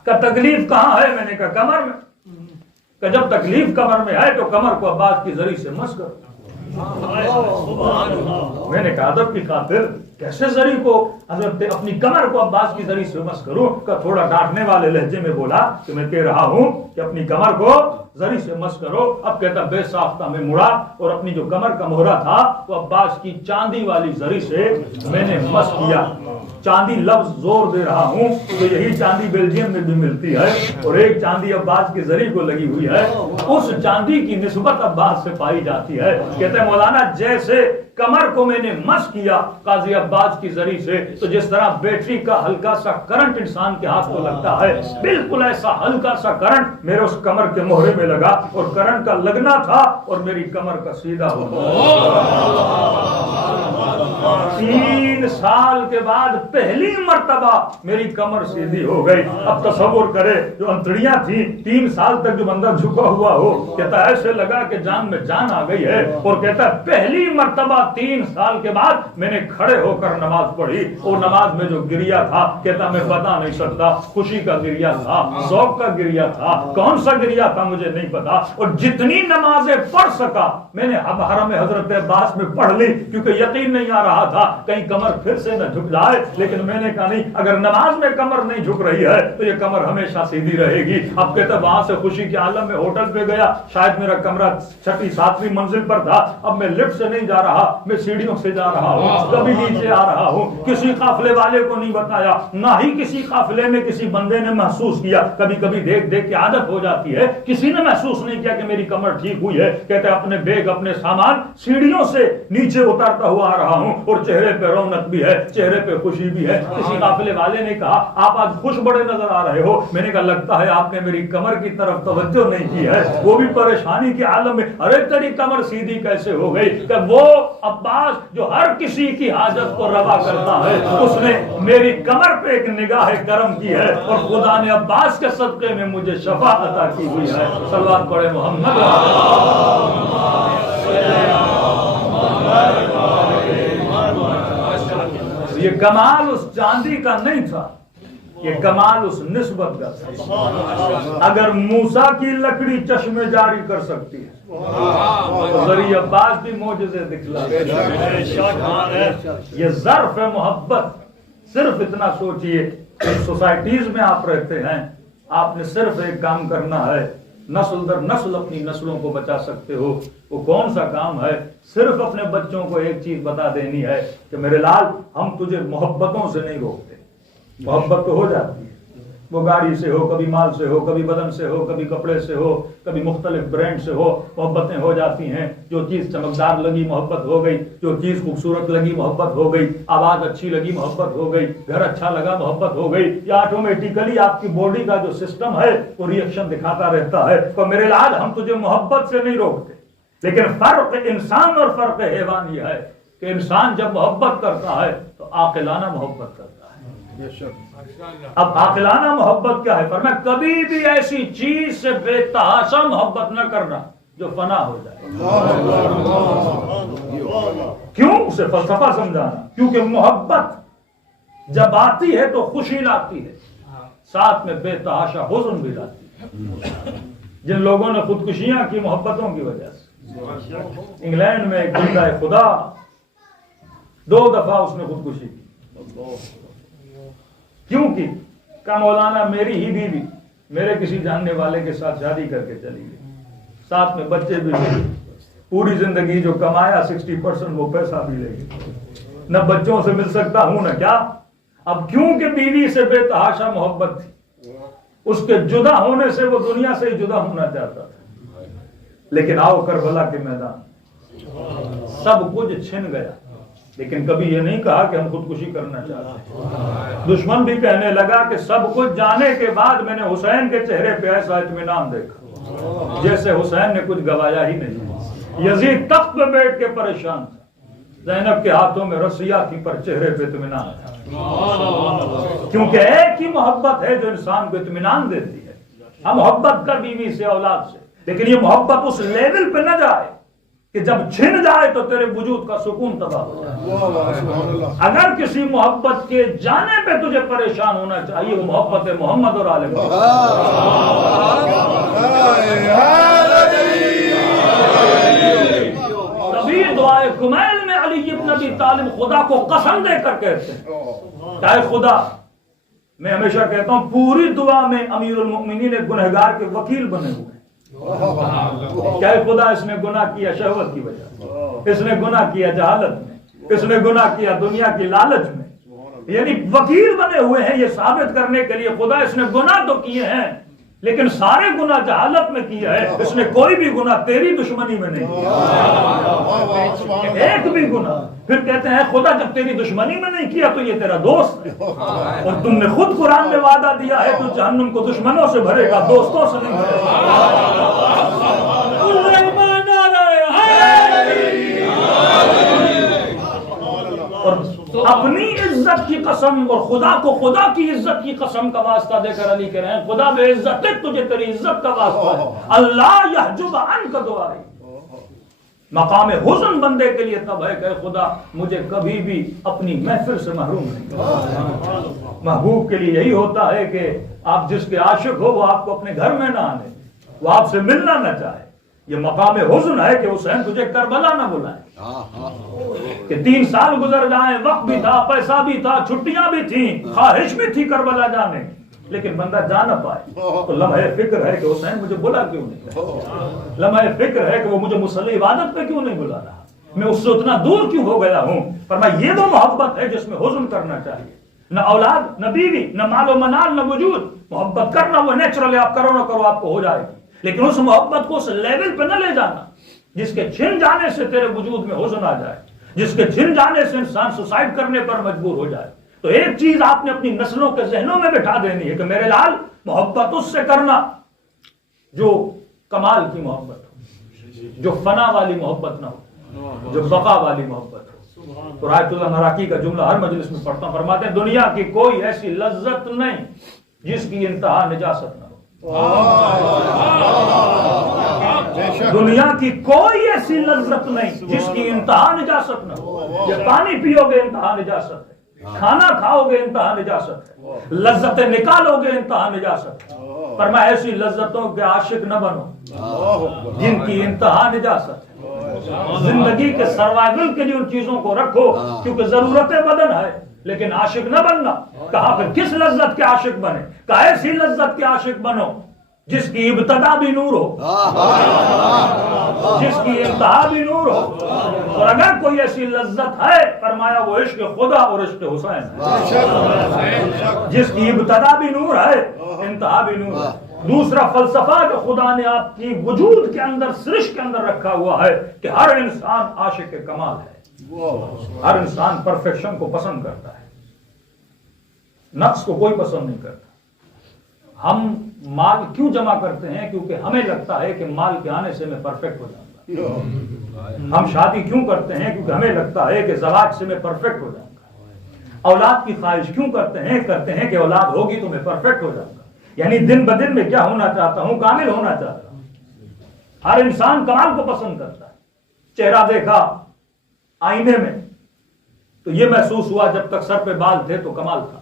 کہ تکلیف کہاں ہے؟ میں نے کہا کمر میں۔ کہ جب تکلیف کمر میں ہے تو کمر کو عباس کی زری سے مس کرو۔ میں نے کہا ادب کی خاطر کیسے زری کو حضرت اپنی کمر کو عباس کی زری سے مس کروں؟ کہ تھوڑا ڈانٹنے والے لہجے میں بولا کہ میں کہہ رہا ہوں کہ اپنی کمر کو زری سے مس کرو۔ اب کہتا بے ساختہ میں مڑا اور اپنی جو کمر کا مہرا تھا وہ عباس کی چاندی والی زری سے میں نے مس کیا۔ چاندی لفظ زور دے رہا ہوں تو یہی چاندی بیلجیم میں بھی ملتی ہے، اور ایک چاندی عباس کی زری کو لگی ہوئی ہے، اس چاندی کی نسبت عباس سے پائی جاتی ہے۔ کہتے ہیں مولانا جیسے کمر کو میں نے مس کیا قاضی عباس کی زری سے، تو جس طرح بیٹری کا ہلکا سا کرنٹ انسان کے ہاتھ کو لگتا ہے، بالکل ایسا ہلکا سا کرنٹ میرے اس کمر کے مہرے میں لگا، اور کرنٹ کا لگنا تھا اور میری کمر کا سیدھا ہو گیا۔ 3 سال کے بعد پہلی مرتبہ میری کمر سیدھی ہو گئی۔ اب تصور کرے جو انتڑیاں تھیں 3 سال تک جو بندہ جھکا ہوا ہو، کہتا ایسے لگا کہ جان میں جان آ گئی ہے، اور کہتا پہلی مرتبہ 3 سال کے بعد میں نے کھڑے ہو کر نماز پڑھی، اور نماز میں جو گریا تھا کہتا میں بتا نہیں سکتا، خوشی کا گریا تھا، ذوق کا گریا تھا، کون سا گریا تھا مجھے نہیں پتا، اور جتنی نمازیں پڑھ سکا میں نے اب حرم حضرت عباس میں پڑھ لی، کیونکہ یقین نہیں آ رہا تھا کہیں کمر پھر سے نہ جھک جائے۔ لیکن میں نے کہا نہیں، اگر نماز میں کمر نہیں جھک رہی ہے تو یہ کمر ہمیشہ سیدھی رہے گی۔ اب کہتا وہاں سے خوشی کے عالم میں ہوٹل پہ گیا، شاید میرا کمرہ 6ٹھی 7ویں منزل پر تھا، اب میں لفٹ سے نہیں جا رہا، میں سیڑھیوں سے جا رہا ہوں، کبھی نیچے آ رہا ہوں، کسی قافلے والے کو نہیں بتایا، نہ ہی کسی قافلے میں کسی بندے نے محسوس کیا۔ کبھی کبھی دیکھ دیکھ کے عادت ہو جاتی ہے، کسی نے محسوس نہیں کیا کہ میری کمر ٹھیک ہوئی ہے۔ کہتے اپنے بیگ اپنے سامان سیڑھیوں سے نیچے اترتا ہوا آ رہا ہوں، اور چہرے پہ رونق بھی ہے، چہرے پہ خوشی بھی ہے۔ کسی قافلے والے نے کہا آپ آج خوش بڑے نظر آ رہے ہو۔ میں نے کہا لگتا ہے آپ نے میری کمر کی طرف توجہ نہیں کی ہے۔ وہ بھی پریشانی کے عالم میں، ارے تیری کمر سیدھی کیسے ہو گئی؟ کہ وہ عباس جو ہر کسی کی حاجت کو روا کرتا ہے، اس نے میری کمر پہ ایک نگاہ کرم کی ہے، اور خدا نے عباس کے صدقے میں مجھے شفا عطا کی ہوئی ہے۔ صلوات پڑھے محمد۔ یہ کمال اس چاندی کا نہیں تھا، یہ کمال اس نسبت کا تھا۔ اگر موسیٰ کی لکڑی چشمے جاری کر سکتی ہے تو ذریعہ عباس بھی معجزے دکھلا۔ یہ ظرف ہے محبت۔ صرف اتنا سوچئے، سوسائٹیز میں آپ رہتے ہیں، آپ نے صرف ایک کام کرنا ہے، نسل در نسل اپنی نسلوں کو بچا سکتے ہو۔ وہ کون سا کام ہے؟ صرف اپنے بچوں کو ایک چیز بتا دینی ہے کہ میرے لال ہم تجھے محبتوں سے نہیں روکتے۔ محبت تو ہو جاتی ہے، وہ گاڑی سے ہو، کبھی مال سے ہو، کبھی بدن سے ہو، کبھی کپڑے سے ہو، کبھی مختلف برانڈ سے ہو، محبتیں ہو جاتی ہیں۔ جو چیز چمکدار لگی محبت ہو گئی، جو چیز خوبصورت لگی محبت ہو گئی، آواز اچھی لگی محبت ہو گئی، گھر اچھا لگا محبت ہو گئی۔ یا آٹومیٹیکلی آپ کی باڈی کا جو سسٹم ہے وہ ری ایکشن دکھاتا رہتا ہے۔ تو میرے لال ہم تجھے محبت سے نہیں روکتے، لیکن فرق انسان اور فرق حیوان یہ ہے کہ انسان جب محبت کرتا ہے تو عاقلانہ محبت کرتا ہے۔ اب عاقلانہ محبت کیا ہے؟ فرمایا کبھی بھی ایسی چیز سے بے تحاشا محبت نہ کرنا جو فنا ہو جائے۔ کیوں؟ اسے فلسفہ سمجھانا۔ کیونکہ محبت جب آتی ہے تو خوشی لاتی ہے، ساتھ میں بے تحاشا حزن بھی لاتی ہے۔ جن لوگوں نے خودکشیاں کی محبتوں کی وجہ سے، انگلینڈ میں ایک بندہ خدا 2 دفعہ اس نے خودکشی کی۔ کیوں کی؟ کہ مولانا میری ہی بیوی میرے کسی جاننے والے کے ساتھ شادی کر کے چلی گئی، ساتھ میں بچے بھی لے، پوری زندگی جو کمایا 60% وہ پیسہ بھی لے گئی، نہ بچوں سے مل سکتا ہوں نہ کیا۔ اب کیوں کہ بیوی سے بے تحاشا محبت تھی، اس کے جدا ہونے سے وہ دنیا سے ہی جدا ہونا چاہتا تھا۔ لیکن آؤ کربلا کے میدان، سب کچھ چھن گیا، لیکن کبھی یہ نہیں کہا کہ ہم خودکشی کرنا چاہتے ہیں۔ دشمن بھی کہنے لگا کہ سب کچھ جانے کے بعد میں نے حسین کے چہرے پہ ایسا اطمینان دیکھا جیسے حسین نے کچھ گوایا ہی نہیں۔ یزید تخت پہ بیٹھ کے پریشان تھا، زینب کے ہاتھوں میں رسیاں تھی پر چہرے پہ اطمینان تھا، کیونکہ ایک ہی محبت ہے جو انسان کو اطمینان دیتی ہے۔ ہم محبت کر بیوی سے، اولاد سے، لیکن یہ محبت اس لیول پہ نہ جائے کہ جب چھن جائے تو تیرے وجود کا سکون تباہ ہو جائے۔ اگر کسی محبت کے جانے پہ تجھے پریشان ہونا چاہیے وہ محبت محمد اور آل محمد۔ تبھی دعائے کمیل میں علی ابن ابی طالب خدا کو قسم دے کر کہتے ہیں، چاہے خدا، میں ہمیشہ کہتا ہوں پوری دعا میں امیر المؤمنین ایک گنہگار کے وکیل بنے ہوئے۔ کیا خدا اس نے گناہ کیا شہوت کی وجہ سے، اس نے گناہ کیا جہالت میں، اس نے گناہ کیا دنیا کی لالچ میں، یعنی وکیل بنے ہوئے ہیں یہ ثابت کرنے کے لیے خدا اس نے گناہ تو کیے ہیں لیکن سارے گناہ جہالت میں کیا ہے، اس نے کوئی بھی گناہ تیری دشمنی میں نہیں کیا، ایک بھی گناہ۔ پھر کہتے ہیں خدا جب تیری دشمنی میں نہیں کیا تو یہ تیرا دوست ہے، اور تم نے خود قرآن میں وعدہ دیا ہے تو جہنم کو دشمنوں سے بھرے گا، دوستوں سے نہیں بھرے گا۔ اور اپنی عزت کی قسم اور خدا کو خدا کی عزت کی قسم کا واسطہ دے کر علی کہہ رہے ہیں خدا بے عزت ہے، تجھے تیری عزت کا واسطہ ہے، اللہ یحجب عنک دعائی۔ مقام حزن بندے کے لیے تب ہے کہ خدا مجھے کبھی بھی اپنی محفل سے محروم نہیں۔ محبوب کے لیے یہی ہوتا ہے کہ آپ جس کے عاشق ہو وہ آپ کو اپنے گھر میں نہ آنے، وہ آپ سے ملنا نہ چاہے۔ یہ مقام حزن ہے کہ حسین تجھے کربلا نہ بلائے، کہ 3 سال گزر جائیں، وقت بھی تھا، پیسہ بھی تھا، چھٹیاں بھی تھیں، خواہش بھی تھی کربلا جانے، لیکن بندہ جا نہ پائے تو لمحہ فکر ہے کہ حسین مجھے بلا کیوں نہیں، لمحہ فکر ہے کہ وہ مجھے مصلی عبادت پہ کیوں نہیں بلا رہا، میں اس سے اتنا دور کیوں ہو گیا ہوں؟ فرمایا یہ وہ محبت ہے جس میں حزن کرنا چاہیے، نہ اولاد، نہ بیوی، نہ مال و منال، نہ وجود. محبت کرنا وہ نیچرل ہے، آپ کرو نہ کرو آپ کو ہو جائے گی، لیکن اس محبت کو اس لیول پہ نہ لے جانا جس کے چھن جانے سے تیرے وجود میں حزن آ جائے، جس کے چھن جانے سے انسان سوسائڈ کرنے پر مجبور ہو جائے. تو ایک چیز آپ نے اپنی نسلوں کے ذہنوں میں بٹھا دینی ہے کہ میرے لال محبت اس سے کرنا جو کمال کی محبت ہو، جو فنا والی محبت نہ ہو، جو بقا والی محبت ہو. تو رایت اللہ مراکی کا جملہ ہر مجلس میں پڑھتا ہوں، فرماتے ہیں دنیا کی کوئی ایسی لذت نہیں جس کی انتہا نجاست نہ ہو. دنیا کی کوئی ایسی لذت نہیں جس کی انتہا نجاست نہ ہو. یہ پانی پیو گے انتہا نجاست ہے، کھانا کھاؤ گے انتہا نجاست ہے، لذتیں نکالو گے انتہا نجاست ہے. فرمایا ایسی لذتوں کے عاشق نہ بنو جن کی انتہا نجاست ہے. زندگی کے سروائیول کے لیے ان چیزوں کو رکھو کیونکہ ضرورت بدن ہے، لیکن عاشق نہ بننا. کہا پھر کس لذت کے عاشق بنے؟ کہا ایسی لذت کے عاشق بنو جس کی ابتدا بھی نور ہو، جس کی انتہا بھی نور ہو. اور اگر کوئی ایسی لذت ہے فرمایا وہ عشق خدا اور عشق حسین ہے، جس کی ابتدا بھی نور ہے، انتہا بھی نور ہے. دوسرا فلسفہ جو خدا نے آپ کی وجود کے اندر، سرش کے اندر رکھا ہوا ہے کہ ہر انسان عاشق کمال ہے، ہر انسان پرفیکشن کو پسند کرتا ہے، نقص کو کوئی پسند نہیں کرتا. ہم مال کیوں جمع کرتے ہیں؟ کیونکہ ہمیں لگتا ہے کہ مال کے آنے سے میں پرفیکٹ ہو جاؤں گا. ہم شادی کیوں کرتے ہیں؟ کیونکہ ہمیں لگتا ہے کہ زواج سے میں پرفیکٹ ہو جاؤں گا. اولاد کی خواہش کیوں کرتے ہیں کہ اولاد ہوگی تو میں پرفیکٹ ہو جاؤں گا. یعنی دن بدن میں کیا ہونا چاہتا ہوں؟ کامل ہونا چاہتا ہوں. ہر انسان کمال کو پسند کرتا ہے. چہرہ دیکھا آئینے میں تو یہ محسوس ہوا جب تک سر پہ بال تھے تو کمال تھا،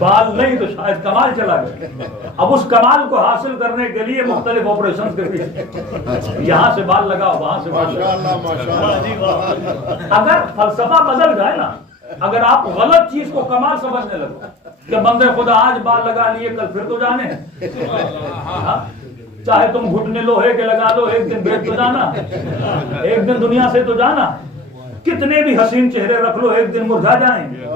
بال نہیں تو شاید کمال چلا گیا. اب اس کمال کو حاصل کرنے کے لیے مختلف آپریشن کے پیچھے یہاں سے بال لگاؤ، وہاں سے بال لگاؤ. اگر فلسفہ بدل جائے نا، اگر آپ غلط چیز کو کمال سمجھنے لگو کہ بندے خدا آج بال لگا لیے کل پھر تو جانے ہیں، چاہے تم گھٹنے لوہے کے لگا لو ایک دن بیٹھ تو جانا، ایک دن دنیا سے تو جانا. کتنے بھی حسین چہرے رکھ لو ایک دن مرجھا جائیں گے،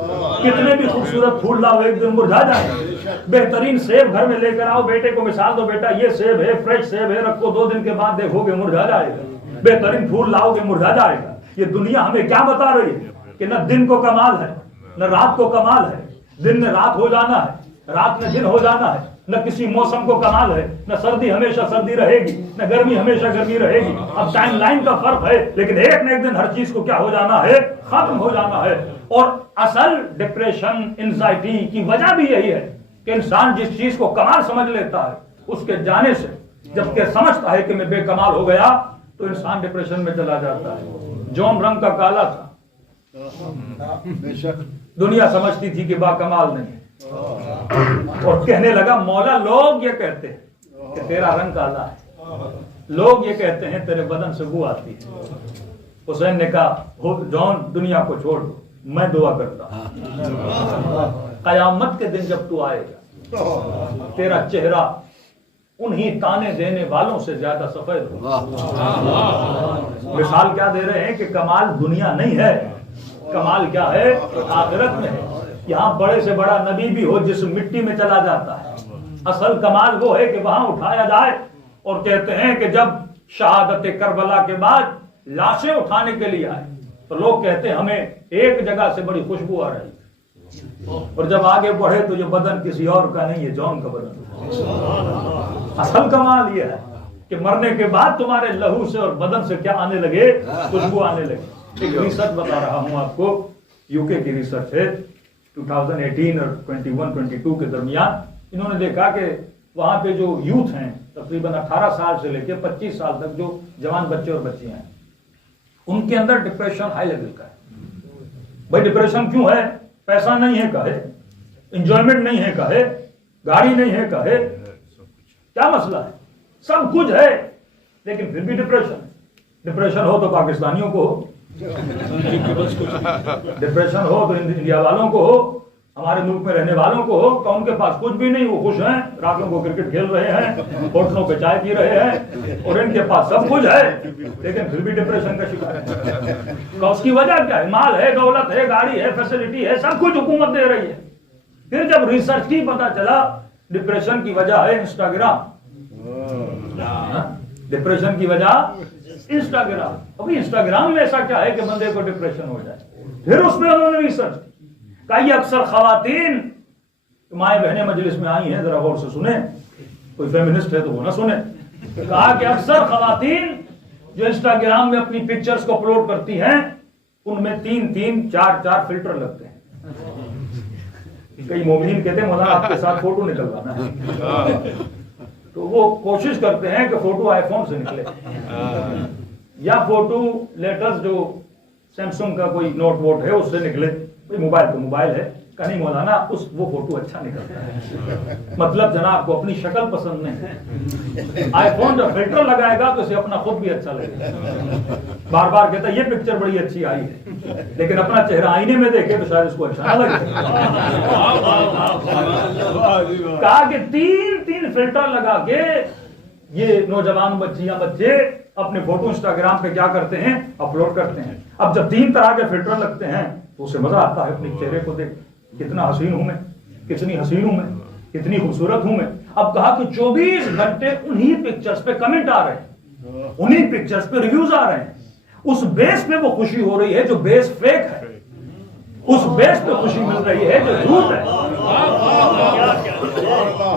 کتنے بھی خوبصورت پھول لاؤ ایک دن مرجھا جائیں گے. بہترین سیب گھر میں لے کر آؤ، بیٹے کو مثال دو بیٹا یہ سیب ہے، فریش سیب ہے، رکھو 2 دن کے بعد دیکھو گے مرجھا جائے گا. بہترین پھول لاؤ گے مرجھا جائے گا. یہ دنیا ہمیں کیا بتا رہی ہے کہ نہ دن کو کمال ہے نہ رات کو کمال ہے. دن میں رات ہو جانا ہے، رات میں دن ہو جانا ہے. نہ کسی موسم کو کمال ہے، نہ سردی ہمیشہ سردی رہے گی، نہ گرمی ہمیشہ گرمی رہے گی. اب ٹائم لائن کا فرق ہے، لیکن ایک نہ ایک دن ہر چیز کو کیا ہو جانا ہے؟ ختم ہو جانا ہے. اور اصل ڈپریشن، انزائٹی کی وجہ بھی یہی ہے کہ انسان جس چیز کو کمال سمجھ لیتا ہے اس کے جانے سے جبکہ سمجھتا ہے کہ میں بے کمال ہو گیا تو انسان ڈپریشن میں چلا جاتا ہے. جون رنگ کا کالا تھا، دنیا سمجھتی تھی کہ با کمال نہیں، اور کہنے لگا مولا لوگ یہ کہتے ہیں کہ تیرا رنگ کالا ہے، لوگ یہ کہتے ہیں تیرے بدن سے بو آتی ہے. حسین نے کہا جون دنیا کو چھوڑ دو، میں دعا کرتا ہوں قیامت کے دن جب تو آئے گا تیرا چہرہ انہی تانے دینے والوں سے زیادہ سفید ہوگا. مثال کیا دے رہے ہیں کہ کمال دنیا نہیں ہے، کمال کیا ہے؟ آخرت میں ہے. یہاں بڑے سے بڑا نبی بھی ہو جس مٹی میں چلا جاتا ہے، اصل کمال وہ ہے کہ وہاں اٹھایا جائے. اور کہتے ہیں کہ جب شہادت کربلا کے بعد لاشیں اٹھانے کے لیے آئے تو لوگ کہتے ہیں ہمیں ایک جگہ سے بڑی خوشبو آ رہی ہے، اور جب آگے بڑھے تو یہ بدن کسی اور کا نہیں ہے، جون کا بدن. اصل کمال یہ ہے کہ مرنے کے بعد تمہارے لہو سے اور بدن سے کیا آنے لگے؟ خوشبو آنے لگے. ایک ریسرچ بتا رہا ہوں آپ کو، یو کے کی ریسرچ ہے، 2018 اور 21-22 کے درمیان انہوں نے دیکھا کہ وہاں پہ جو یوتھ ہیں تقریباً 18 سال سے لے کے 25 سال تک جو جوان بچے اور بچیاں ہیں ان کے اندر ڈپریشن ہائی لیول کا ہے. بھائی ڈپریشن کیوں ہے؟ پیسہ نہیں ہے کہے، انجوائمنٹ نہیں ہے کہے، گاڑی نہیں ہے کہے، کیا مسئلہ ہے؟ سب کچھ ہے لیکن پھر بھی ڈپریشن. ڈپریشن ہو تو پاکستانیوں کو ہو، ڈپریشن ہو تو انڈیا والوں کو ہو، ہمارے ملک میں رہنے والوں کو کہ ان کے پاس کچھ بھی نہیں، وہ خوش ہیں، راتوں کو کرکٹ کھیل رہے ہیں، ہوٹلوں پہ چائے پی رہے ہیں، اور ان کے پاس سب کچھ ہے لیکن پھر بھی ڈپریشن کا شکار ہے۔ اس کی وجہ کیا ہے؟ مال ہے، دولت ہے، گاڑی ہے، فیسلٹی ہے، سب کچھ حکومت دے رہی ہے۔ پھر جب ریسرچ کی پتا چلا ڈپریشن کی وجہ ہے انسٹاگرام، ڈپریشن کی وجہ انسٹاگرام۔ ابھی انسٹاگرام میں ایسا کیا ہے کہ بندے کو ڈپریشن ہو جائے؟ پھر اس میں انہوں نے ریسرچ کہا یہ اکثر خواتین، مائیں بہنیں مجلس میں آئی ہیں، ذرا غور سے سنیں، کوئی فیمنسٹ ہے تو وہ نہ سنیں، کہا کہ اکثر خواتین جو انسٹاگرام میں اپنی پکچرز کو اپلوڈ کرتی ہیں ان میں 3 4 فلٹر لگتے ہیں۔ کئی مومنین کہتے ہیں مولانا آپ کے ساتھ فوٹو نکلوانا ہے، تو وہ کوشش کرتے ہیں کہ فوٹو آئی فون سے نکلے یا فوٹو لیٹسٹ جو سیمسنگ کا کوئی نوٹ ووٹ ہے اس سے نکلے۔ موبائل تو موبائل ہے، کہ نہیں مولانا وہ فوٹو اچھا نکلتا ہے، مطلب جناب کو اپنی شکل پسند نہیں، آئی فون جب فلٹر لگائے گا تو اسے اپنا خود بھی اچھا لگے گا، بار بار کہتا ہے یہ پکچر بڑی اچھی آئی ہے، لیکن اپنا چہرہ آئینے میں دیکھے تو شاید اس کو اچھا نہ لگے۔ کہا کہ 3 فلٹر لگا کے یہ نوجوان بچیاں بچے اپنے فوٹو انسٹاگرام پہ کیا کرتے ہیں؟ اپلوڈ کرتے ہیں۔ اب جب 3 طرح کے فلٹر لگتے ہیں تو اسے مزہ آتا ہے اپنے چہرے کو دیکھ، کتنا حسین ہوں میں، کتنی حسین ہوں میں، کتنی خوبصورت ہوں میں۔ اب کہا کہ 24 گھنٹے انہی پکچرز پہ کمنٹ آ رہے ہیں، انہی پکچرز پہ ریویوز آ رہے ہیں، اس بیس پہ وہ خوشی ہو رہی ہے جو بیس فیک ہے، اس بیس پہ خوشی مل رہی ہے جو جھوٹ ہے۔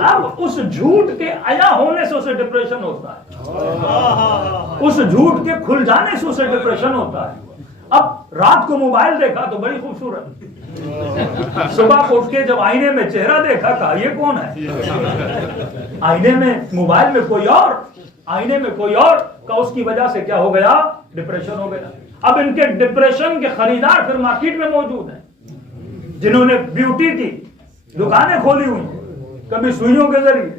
اب اس جھوٹ کے عیا ہونے سے اسے ڈپریشن ہوتا ہے، اس جھوٹ کے کھل جانے سے اسے ڈپریشن ہوتا ہے۔ اب رات کو موبائل دیکھا تو بڑی خوبصورت، صبح کو اٹھ کے جب آئینے میں چہرہ دیکھا کہا یہ کون ہے؟ آئینے میں موبائل میں کوئی اور، آئینے میں کوئی اور، کہ اس کی وجہ سے کیا ہو گیا؟ ڈپریشن ہو گیا۔ اب ان کے ڈپریشن کے خریدار پھر مارکیٹ میں موجود ہیں، جنہوں نے بیوٹی کی دکانیں کھولی ہوئی ہیں، کبھی سوئیوں کے ذریعے،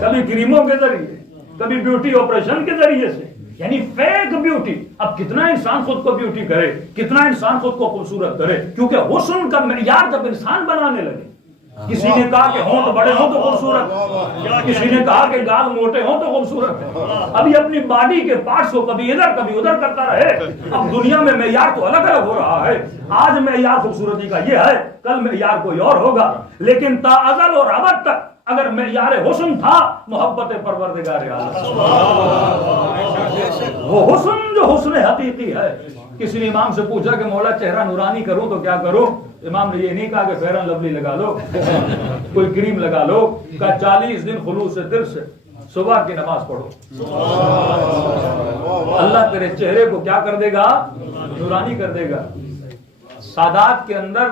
کبھی کریموں کے ذریعے، کبھی بیوٹی آپریشن کے ذریعے سے، یعنی فیک بیوٹی۔ اب کتنا انسان خود کو بیوٹی کرے، کتنا انسان خود کو خوبصورت کرے، کیونکہ حسن کا معیار جب انسان بنانے لگے، کسی نے کہا کہ ہونٹ بڑے ہوں تو خوبصورت، کسی نے کہا کہ گال موٹے ہوں تو خوبصورت ہے، ابھی اپنی باڈی کے پارٹس کو کبھی ادھر کبھی ادھر کرتا رہے۔ اب دنیا میں معیار تو الگ الگ ہو رہا ہے، آج معیار خوبصورتی کا یہ ہے، کل معیار کوئی اور ہوگا، لیکن تا ازل اور ابد تک اگر معیار حسن تھا محبت پروردگار عالم، وہ حسن جو حسن حقیقی ہے۔ کسی نے امام سے پوچھا کہ مولا چہرہ نورانی کروں تو کیا کروں؟ امام نے یہ نہیں کہا کہ فیئر اینڈ لولی لگا لو، کوئی کریم لگا لو، کہا 40 دن خلوص دل سے صبح کی نماز پڑھو، اللہ تیرے چہرے کو کیا کر دے گا؟ نورانی کر دے گا۔ سادات کے اندر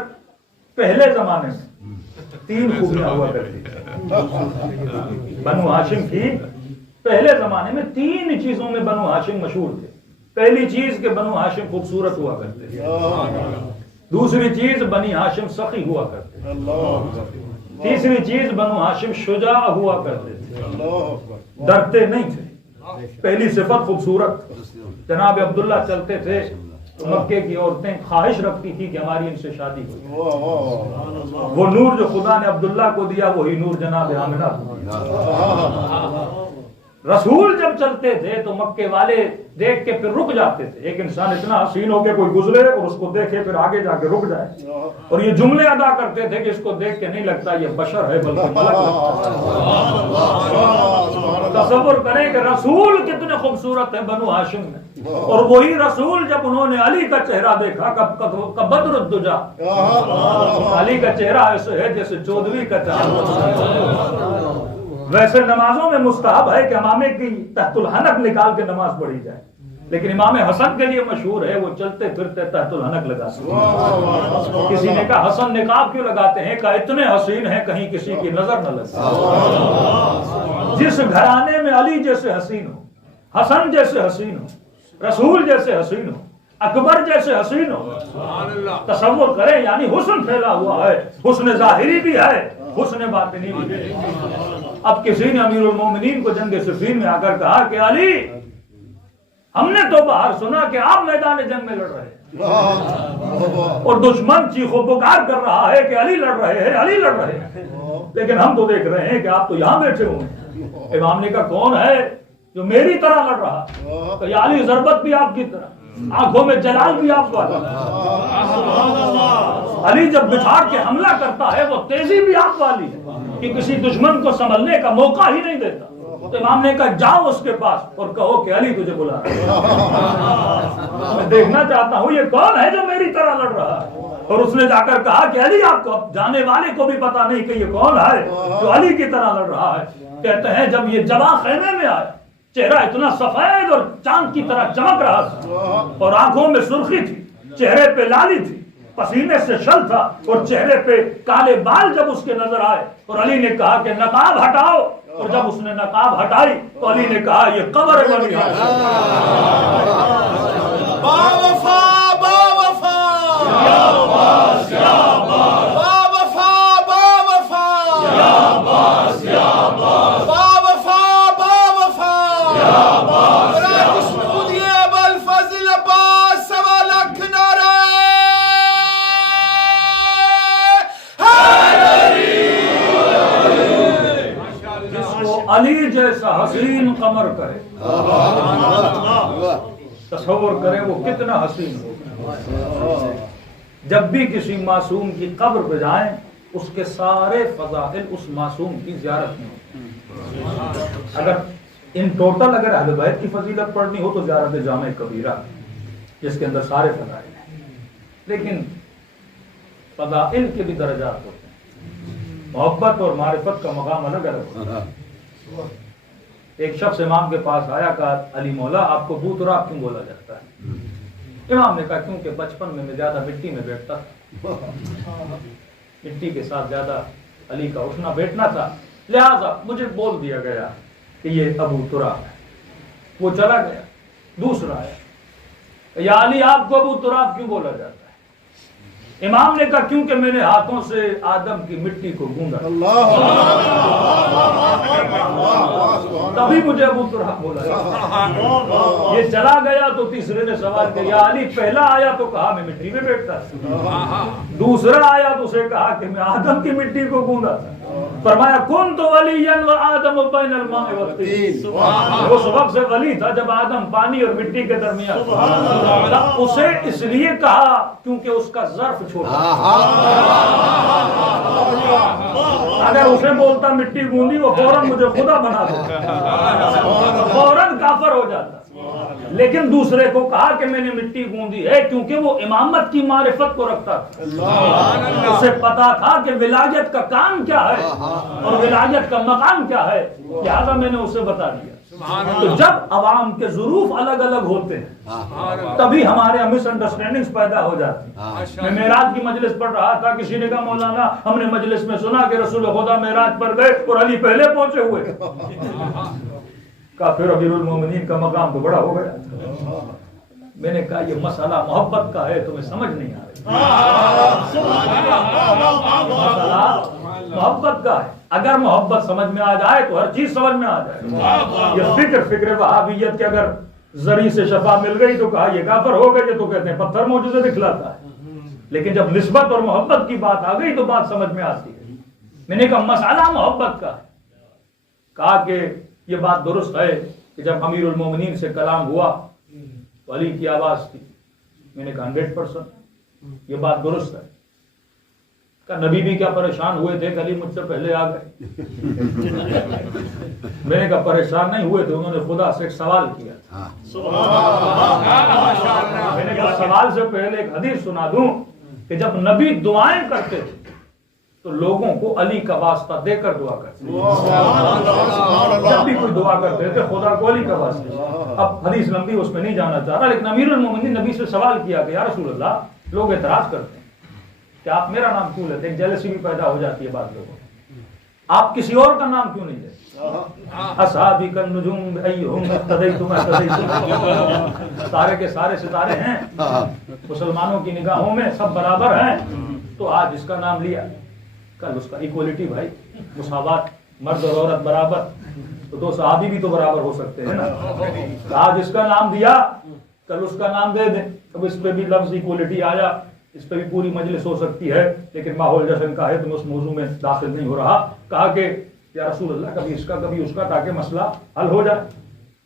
پہلے زمانے میں 3 خوبیاں ہوا کرتی تھی بنو ہاشم کی، پہلے زمانے میں 3 چیزوں میں بنو ہاشم مشہور تھے۔ پہلی چیز کہ بنو ہاشم خوبصورت ہوا کرتے تھے، دوسری چیز بنی ہاشم سخی ہوا کرتے تھے، تیسری چیز بنو ہاشم شجاع ہوا کرتے تھے، ڈرتے نہیں تھے۔ پہلی صفت خوبصورت، جناب عبداللہ چلتے تھے تو مکے کی عورتیں خواہش رکھتی تھی کہ ہماری ان سے شادی ہو۔ وہ نور جو خدا نے عبداللہ کو دیا وہی نور جناب آمنہ کو دیا۔ رسول جب چلتے تھے تو مکے والے دیکھ کے پھر رک جاتے تھے، ایک انسان اتنا حسین ہو کے کوئی گزرے اور اس کو دیکھے پھر آگے جا کے رک جائے، اور یہ جملے ادا کرتے تھے کہ اس کو دیکھ کے نہیں لگتا یہ بشر ہے بلکہ ملک لگتا ہے۔ تصور کریں کہ رسول کتنے خوبصورت ہیں بنو ہاشم میں، اور وہی رسول جب انہوں نے علی کا چہرہ دیکھا کا بدر الدجا، علی کا چہرہ ایسے ہے جیسے 14ویں کا چاند۔ ویسے نمازوں میں مستحب ہے کہ امامے کی تحت الحنک نکال کے نماز پڑھی جائے، لیکن امام حسن کے لیے مشہور ہے وہ چلتے پھرتے تحت الحنک لگاتے ہیں۔ کسی نے کہا حسن نقاب کیوں لگاتے ہیں؟ کہا اتنے حسین ہیں کہیں کسی کی نظر نہ لگے۔ جس گھرانے میں علی جیسے حسین ہو، حسن جیسے حسین ہو، رسول جیسے حسین ہو، اکبر جیسے حسین ہو، تصور کریں، یعنی حسن پھیلا ہوا ہے، حسن ظاہری بھی ہے، حسن باطنی بھی ہے۔ اب کسی نے امیر المومنین کو جنگ صفین میں آ کر کہا کہ علی، ہم نے تو باہر سنا کہ آپ میدان جنگ میں لڑ رہے ہیں، اور دشمن چیخو پکار کر رہا ہے کہ علی لڑ رہے ہیں، علی لڑ رہے ہیں، لیکن ہم تو دیکھ رہے ہیں کہ آپ تو یہاں بیٹھے ہوئے ہیں۔ امام نے کہا کون ہے جو میری طرح لڑ رہا؟ تو یا علی ضربت بھی آپ کی طرح، آنکھوں میں جلال بھی آپ والا۔ علی جب بچھاڑ کے حملہ کرتا ہے وہ تیزی بھی آپ والی ہے کہ کسی دشمن کو سنبھلنے کا موقع ہی نہیں دیتا۔ تو امام نے کہا جاؤ اس کے پاس اور کہو کہ علی تجھے بلا رہا ہے، میں دیکھنا چاہتا ہوں یہ کون ہے جو میری طرح لڑ رہا ہے۔ اور اس نے جا کر کہا کہ علی، آپ کو جانے والے کو بھی پتا نہیں کہ یہ کون ہے جو علی کی طرح لڑ رہا ہے۔ کہتے ہیں جب یہ جوان خیمے میں آیا، چہرہ اتنا سفید اور چاند کی طرح چمک رہا تھا اور آنکھوں میں سرخی تھی، چہرے پہ لالی تھی، پسینے سے شل تھا اور چہرے پہ کالے بال جب اس کے نظر آئے اور علی نے کہا کہ نقاب ہٹاؤ، اور جب اس نے نقاب ہٹائی تو علی نے کہا یہ قبر ہے بنی ہاشم۔ با وفا با وفا یا عباس یا عباس، با وفا با وفا یا عباس یا عباس، با وفا با وفا یا عباس، برای کشمکودی ابوالفضل عباس سوا لاکھ نعرہ علی جیسا حسین قمر کرے، تصور کرے وہ کتنا حسین ہو۔ جب بھی کسی معصوم کی قبر پہ جائیں اس کے سارے فضائل اس معصوم کی زیارت میں ہوتے۔ اگر ان ٹوٹل اگر اہل بیت کی فضیلت پڑھنی ہو تو زیارت جامع کبیرہ جس کے اندر سارے فضائل ہیں، لیکن فضائل کے بھی درجات ہوتے ہیں، محبت اور معرفت کا مقام الگ الگ ہوتا ہے۔ ایک شخص امام کے پاس آیا، کہا علی مولا آپ کو بوتراب کیوں بولا جاتا ہے؟ امام نے کہا کیونکہ بچپن میں زیادہ مٹی میں بیٹھتا تھا، مٹی کے ساتھ زیادہ علی کا اٹھنا بیٹھنا تھا، لہذا مجھے بول دیا گیا کہ یہ ابو تراب ہے۔ وہ چلا گیا، دوسرا آیا، یا علی آپ کو ابو تراب کیوں بولا جاتا ہے؟ امام نے کہا کیونکہ میں نے ہاتھوں سے آدم کی مٹی کو گوندا، تبھی مجھے ابو تراب بولا جاتا۔ یہ چلا گیا تو تیسرے نے سوال کیا، یا علی پہلا آیا تو کہا میں مٹی میں بیٹھتا تھا، دوسرا آیا تو اسے کہا کہ میں آدم کی مٹی کو گوندا تھا۔ فرمایا کنت ولیا وآدم بین الماء والطین، اس وقت سے ولی تھا جب آدم پانی اور مٹی کے درمیان تھا۔ اسے اس لیے کہا کیونکہ اس کا ظرف چھوٹا، اگر اسے بولتا مٹی گوندی وہ فوراً مجھے خدا بنا دیتا، فوراً کافر ہو جاتا۔ لیکن دوسرے کو کہا کہ میں نے مٹی گوندی ہے کیونکہ وہ امامت کی معرفت کو رکھتا تھا، اسے پتا تھا کہ ولایت کا کام کیا ہے اور ولایت کا مقام کیا ہے، لہذا میں نے اسے بتا دیا۔ تو جب عوام کے ظروف الگ الگ ہوتے ہیں تبھی ہمارے مس انڈرسٹینڈنگز پیدا ہو جاتی ہیں۔ میں معراج کی مجلس پڑھ رہا تھا، کسی نے کہا مولانا ہم نے مجلس میں سنا کہ رسول خدا معراج پر گئے اور علی پہلے پہنچے ہوئے، کہا پھر امیر المومنین کا مقام تو بڑا ہو گیا۔ میں نے کہا یہ مسئلہ محبت کا ہے، تمہیں سمجھ نہیں آ رہی، مسئلہ محبت کا ہے۔ اگر محبت سمجھ میں آ جائے تو ہر چیز سمجھ میں آ جائے۔ یہ فکر وہابیت کے اگر زری سے شفا مل گئی تو کہا یہ کافر ہو گئے، تو کہتے ہیں پتھر معجزے دکھلاتا ہے، لیکن جب نسبت اور محبت کی بات آ گئی تو بات سمجھ میں آتی ہے۔ میں نے کہا مسئلہ محبت کا ہے، کہا کہ یہ بات درست ہے کہ جب امیر المومنین سے کلام ہوا تو علی کی آواز تھی۔ میں نے کہا 100% یہ بات درست ہے۔ کہ نبی بھی کیا پریشان ہوئے تھے کہ علی مجھ سے پہلے آ گئے؟ میں نے کہا پریشان نہیں ہوئے تھے، انہوں نے خدا سے ایک سوال کیا۔ میں نے کہا سوال سے پہلے ایک حدیث سنا دوں کہ جب نبی دعائیں کرتے تھے تو لوگوں کو علی کا واسطہ دے کر دعا کرتے تھے، جب بھی کوئی دعا کرتے تھے خدا کو علی کا واسطہ۔ اب حدیث لمبی اس میں نہیں جانا چاہ رہا، لیکن امیر المومنین نبی سے سوال کیا کہ یا رسول اللہ، لوگ اعتراض کرتے ہیں کہ آپ میرا نام کیوں لیتے ہیں، جیلسی بھی پیدا ہو جاتی ہے بعض لوگوں، آپ کسی اور کا نام کیوں نہیں لیتے؟ اصحابی کالنجوم ایہم اقتدیتم اقتدیتم، سارے کے سارے ستارے ہیں، مسلمانوں کی نگاہوں میں سب برابر ہیں، تو آج اس کا نام لیا، کل اس کا، ایکولیٹی بھائی، مساوات، مرد اور عورت برابر، تو دو صحابی بھی تو برابر ہو سکتے ہیں نا، آج اس کا نام دیا کل اس کا نام دے دیں۔ اب اب اس پہ بھی لفظ ایکوالٹی آیا، اس پہ بھی پوری مجلس ہو سکتی ہے، لیکن ماحول جشن کا ہے تو میں اس موضوع میں داخل نہیں ہو رہا. کہا کہ یا رسول اللہ کبھی اس کا کبھی اس کا تاکہ مسئلہ حل ہو جائے.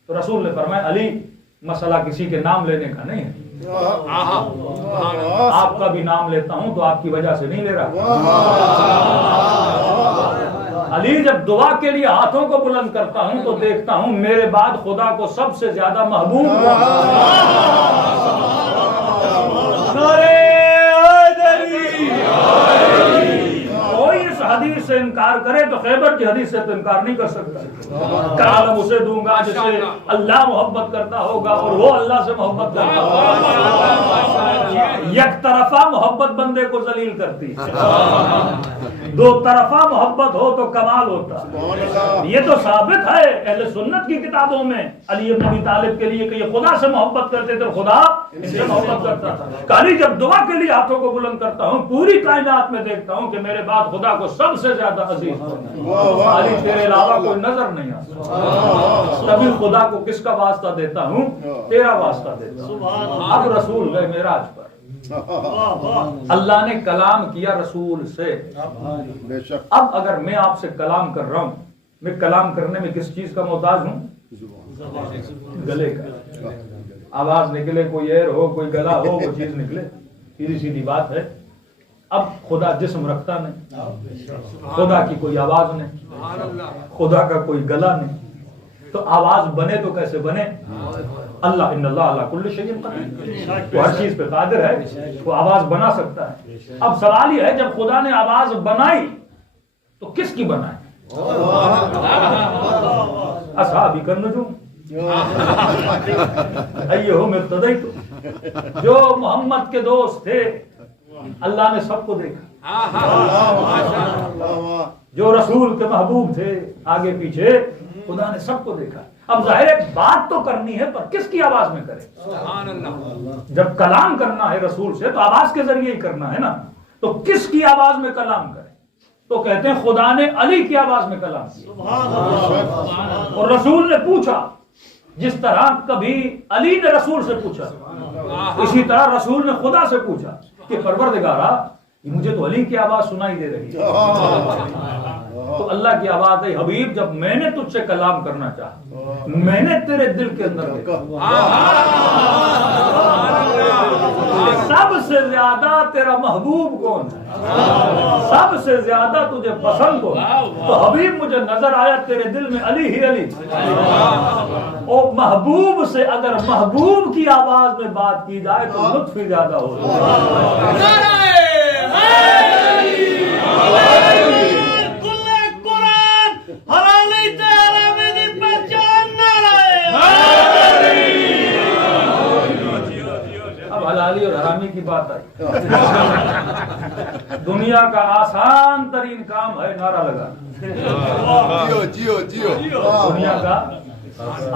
تو رسول نے فرمایا علی مسئلہ کسی کے نام لینے کا نہیں ہے، آپ کا بھی نام لیتا ہوں تو آپ کی وجہ سے نہیں لے رہا. علی جب دعا کے لیے ہاتھوں کو بلند کرتا ہوں تو دیکھتا ہوں میرے بعد خدا کو سب سے زیادہ محبوب کوئی اس حدیث سے انکار کرے تو خیبر کی حدیث سے تو انکار نہیں کر سکتا. کلام اسے دوں گا جس سے اللہ محبت کرتا ہوگا اور وہ اللہ سے محبت کرتا ہوگا. یک طرفہ محبت بندے کو ذلیل کرتی ہے، دو طرفہ محبت ہو تو کمال ہوتا. یہ تو ثابت ہے اہل سنت کی کتابوں میں علی بن ابی طالب کے لیے کہ یہ خدا سے محبت کرتے تھے، خدا ان سے محبت کرتا تھا. علی جب دعا کے لیے ہاتھوں کو بلند کرتا ہوں پوری کائنات میں دیکھتا ہوں کہ میرے بعد خدا کو سب سے زیادہ عزیز علی تیرے علاوہ کوئی نظر نہیں آتا. تبھی خدا کو کس کا واسطہ دیتا ہوں؟ تیرا واسطہ دیتا ہوں. اب رسول گئے معراج پر، اللہ نے کلام کیا رسول سے. اب اگر میں آپ سے کلام کر رہا ہوں، میں کلام کرنے میں کس چیز کا محتاج ہوں؟ گلے کا. آواز نکلے، کوئی ایر ہو، کوئی گلا ہو، وہ چیز نکلے، سیدھی سیدھی بات ہے. اب خدا جسم رکھتا نہیں، خدا کی کوئی آواز نہیں، خدا کا کوئی گلا نہیں، تو آواز بنے تو کیسے بنے؟ اللہ ان اللہ علی کل شیء قدیر، وہ ہر چیز پہ قادر ہے، وہ آواز بنا سکتا ہے. اب سوال یہ ہے جب خدا نے آواز بنائی تو کس کی بنائی؟ اصحابی النجوم ایہم اقتدیت، جو محمد کے دوست تھے اللہ نے سب کو دیکھا، جو رسول کے محبوب تھے آگے پیچھے خدا نے سب کو دیکھا. اب ظاہر ہے بات تو کرنی ہے پر کس کی آواز میں کرے؟ جب کلام کرنا ہے رسول سے تو آواز کے ذریعے ہی کرنا ہے نا، تو کس کی آواز میں کلام کرے؟ تو کہتے ہیں خدا نے علی کی آواز میں کلام کیا. اور رسول نے پوچھا جس طرح کبھی علی نے رسول سے پوچھا، اسی طرح رسول نے خدا سے پوچھا کہ پروردگارا مجھے تو علی کی آواز سنائی دے رہی ہے. تو اللہ کی آواز ہے حبیب جب میں نے تجھ سے کلام کرنا چاہا، میں نے تیرے دل کے اندر دیکھا سب سے زیادہ تیرا محبوب کون ہے، سب سے زیادہ تجھے پسند کون ہے، تو حبیب مجھے نظر آیا تیرے دل میں علی ہی علی. اور محبوب سے اگر محبوب کی آواز میں بات کی جائے تو لطف ہی زیادہ ہوتا ہے. اب حلالی اور حرامی کی بات آئی. دنیا کا آسان ترین کام ہے نعرہ لگانا. دنیا کا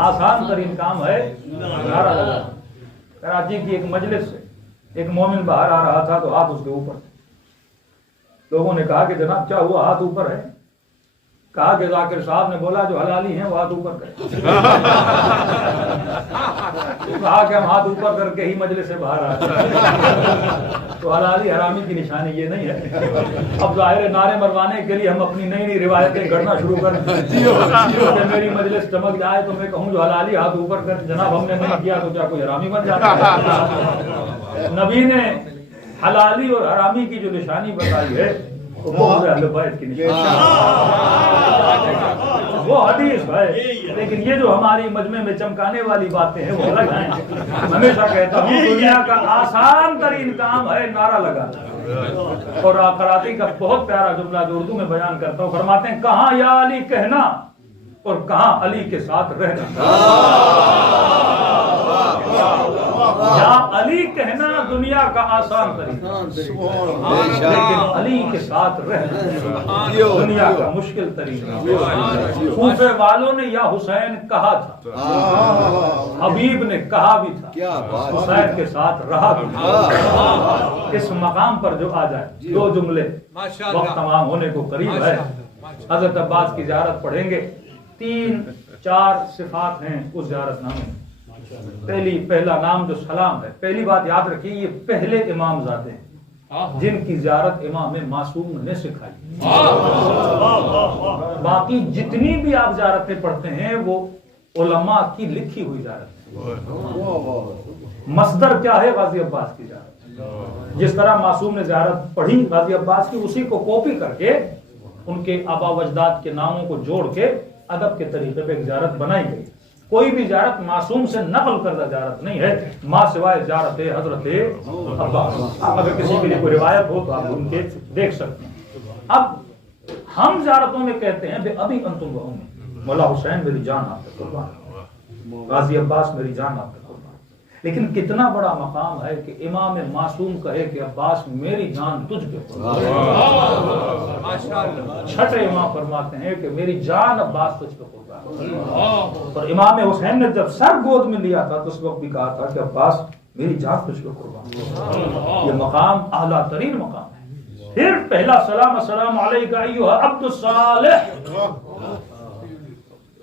آسان ترین کام ہے نعرہ لگانا. کراچی کی ایک مجلس سے ایک مومن باہر آ رہا تھا تو ہاتھ اس کے اوپر تھے. لوگوں نے کہا کہ جناب کیا ہوا، ہاتھ اوپر ہے؟ کہا کہ ذاکر صاحب نے بولا جو حلالی ہیں وہ ہاتھ اوپر کریں. کہا کہ ہم ہاتھ اوپر کر کے ہی مجلس سے باہر آتے. تو حلالی حرامی کی نشانی یہ نہیں ہے. اب ظاہر نعرے مروانے کے لیے ہم اپنی نئی نئی روایتیں گھڑنا شروع کر دیں. میری مجلس چمک جائے تو میں کہوں جو حلالی ہاتھ اوپر کر جناب ہم نے نہیں کیا تو کیا کوئی حرامی بن جاتا ہے؟ نبی نے حلالی اور حرامی کی جو نشانی بتائی ہے وہ اہل بیت کی نشانی، وہ حدیث ہے. لیکن یہ جو ہماری مجمع میں چمکانے والی باتیں ہیں وہ الگ ہیں. ہمیشہ کہتا ہوں دنیا کا آسان ترین کام ہے نعرہ لگانا. اور کراچی کا بہت پیارا جملہ جو اردو میں بیان کرتا ہوں، فرماتے ہیں کہاں یا علی کہنا اور کہاں علی کے ساتھ رہنا. یا علی کہنا دنیا کا آسان طریقہ، لیکن علی کے ساتھ رہنا دنیا کا مشکل طریقہ. کوفے والوں نے یا حسین کہا تھا، حبیب نے کہا بھی تھا، حسین کے ساتھ رہا بھی تھا. اس مقام پر جو آ جائے دو جملے، وقت تمام ہونے کو قریب ہے. حضرت عباس کی زیارت پڑھیں گے. 3-4 صفات ہیں اس زیارت نامے. پہلا نام جو سلام ہے، پہلی بات یاد رکھیے یہ پہلے امام زادے ہیں جن کی زیارت امام معصوم نے سکھائی. باقی جتنی بھی آپ زیارتیں پڑھتے ہیں وہ علماء کی لکھی ہوئی زیارت ہے. مصدر کیا ہے؟ غازی عباس کی زیارت. جس طرح معصوم نے زیارت پڑھی غازی عباس کی، اسی کو کاپی کر کے ان کے آبا و اجداد کے ناموں کو جوڑ کے ادب کے طریقے پہ ایک زیارت بنائی گئی. کوئی بھی زیارت معصوم سے نقل کردہ زیارت نہیں ہے، ماں سوائے زیارت حضرت عباس. اگر کسی کے لیے کوئی روایت ہو تو آپ ان کے دیکھ سکتے ہیں. اب ہم زیارتوں میں کہتے ہیں بے ابھی انتم و امی، مولا حسین میری جان آپ پہ قربان، غازی عباس میری جان آپ پہ قربان. لیکن کتنا بڑا مقام ہے کہ امام معصوم کہے کہ عباس میری جان تجھ پہ قربان. چھٹے امام فرماتے ہیں کہ میری جان عباس تجھ پہ قربان. اور امام حسین نے جب سر گود میں لیا تھا تو اس وقت بھی کہا تھا کہ عباس میری جان تجھ پہ قربان. یہ مقام اعلیٰ ترین مقام ہے. پھر پہلا سلام السلام علیکہ ایھا عبد الصالح.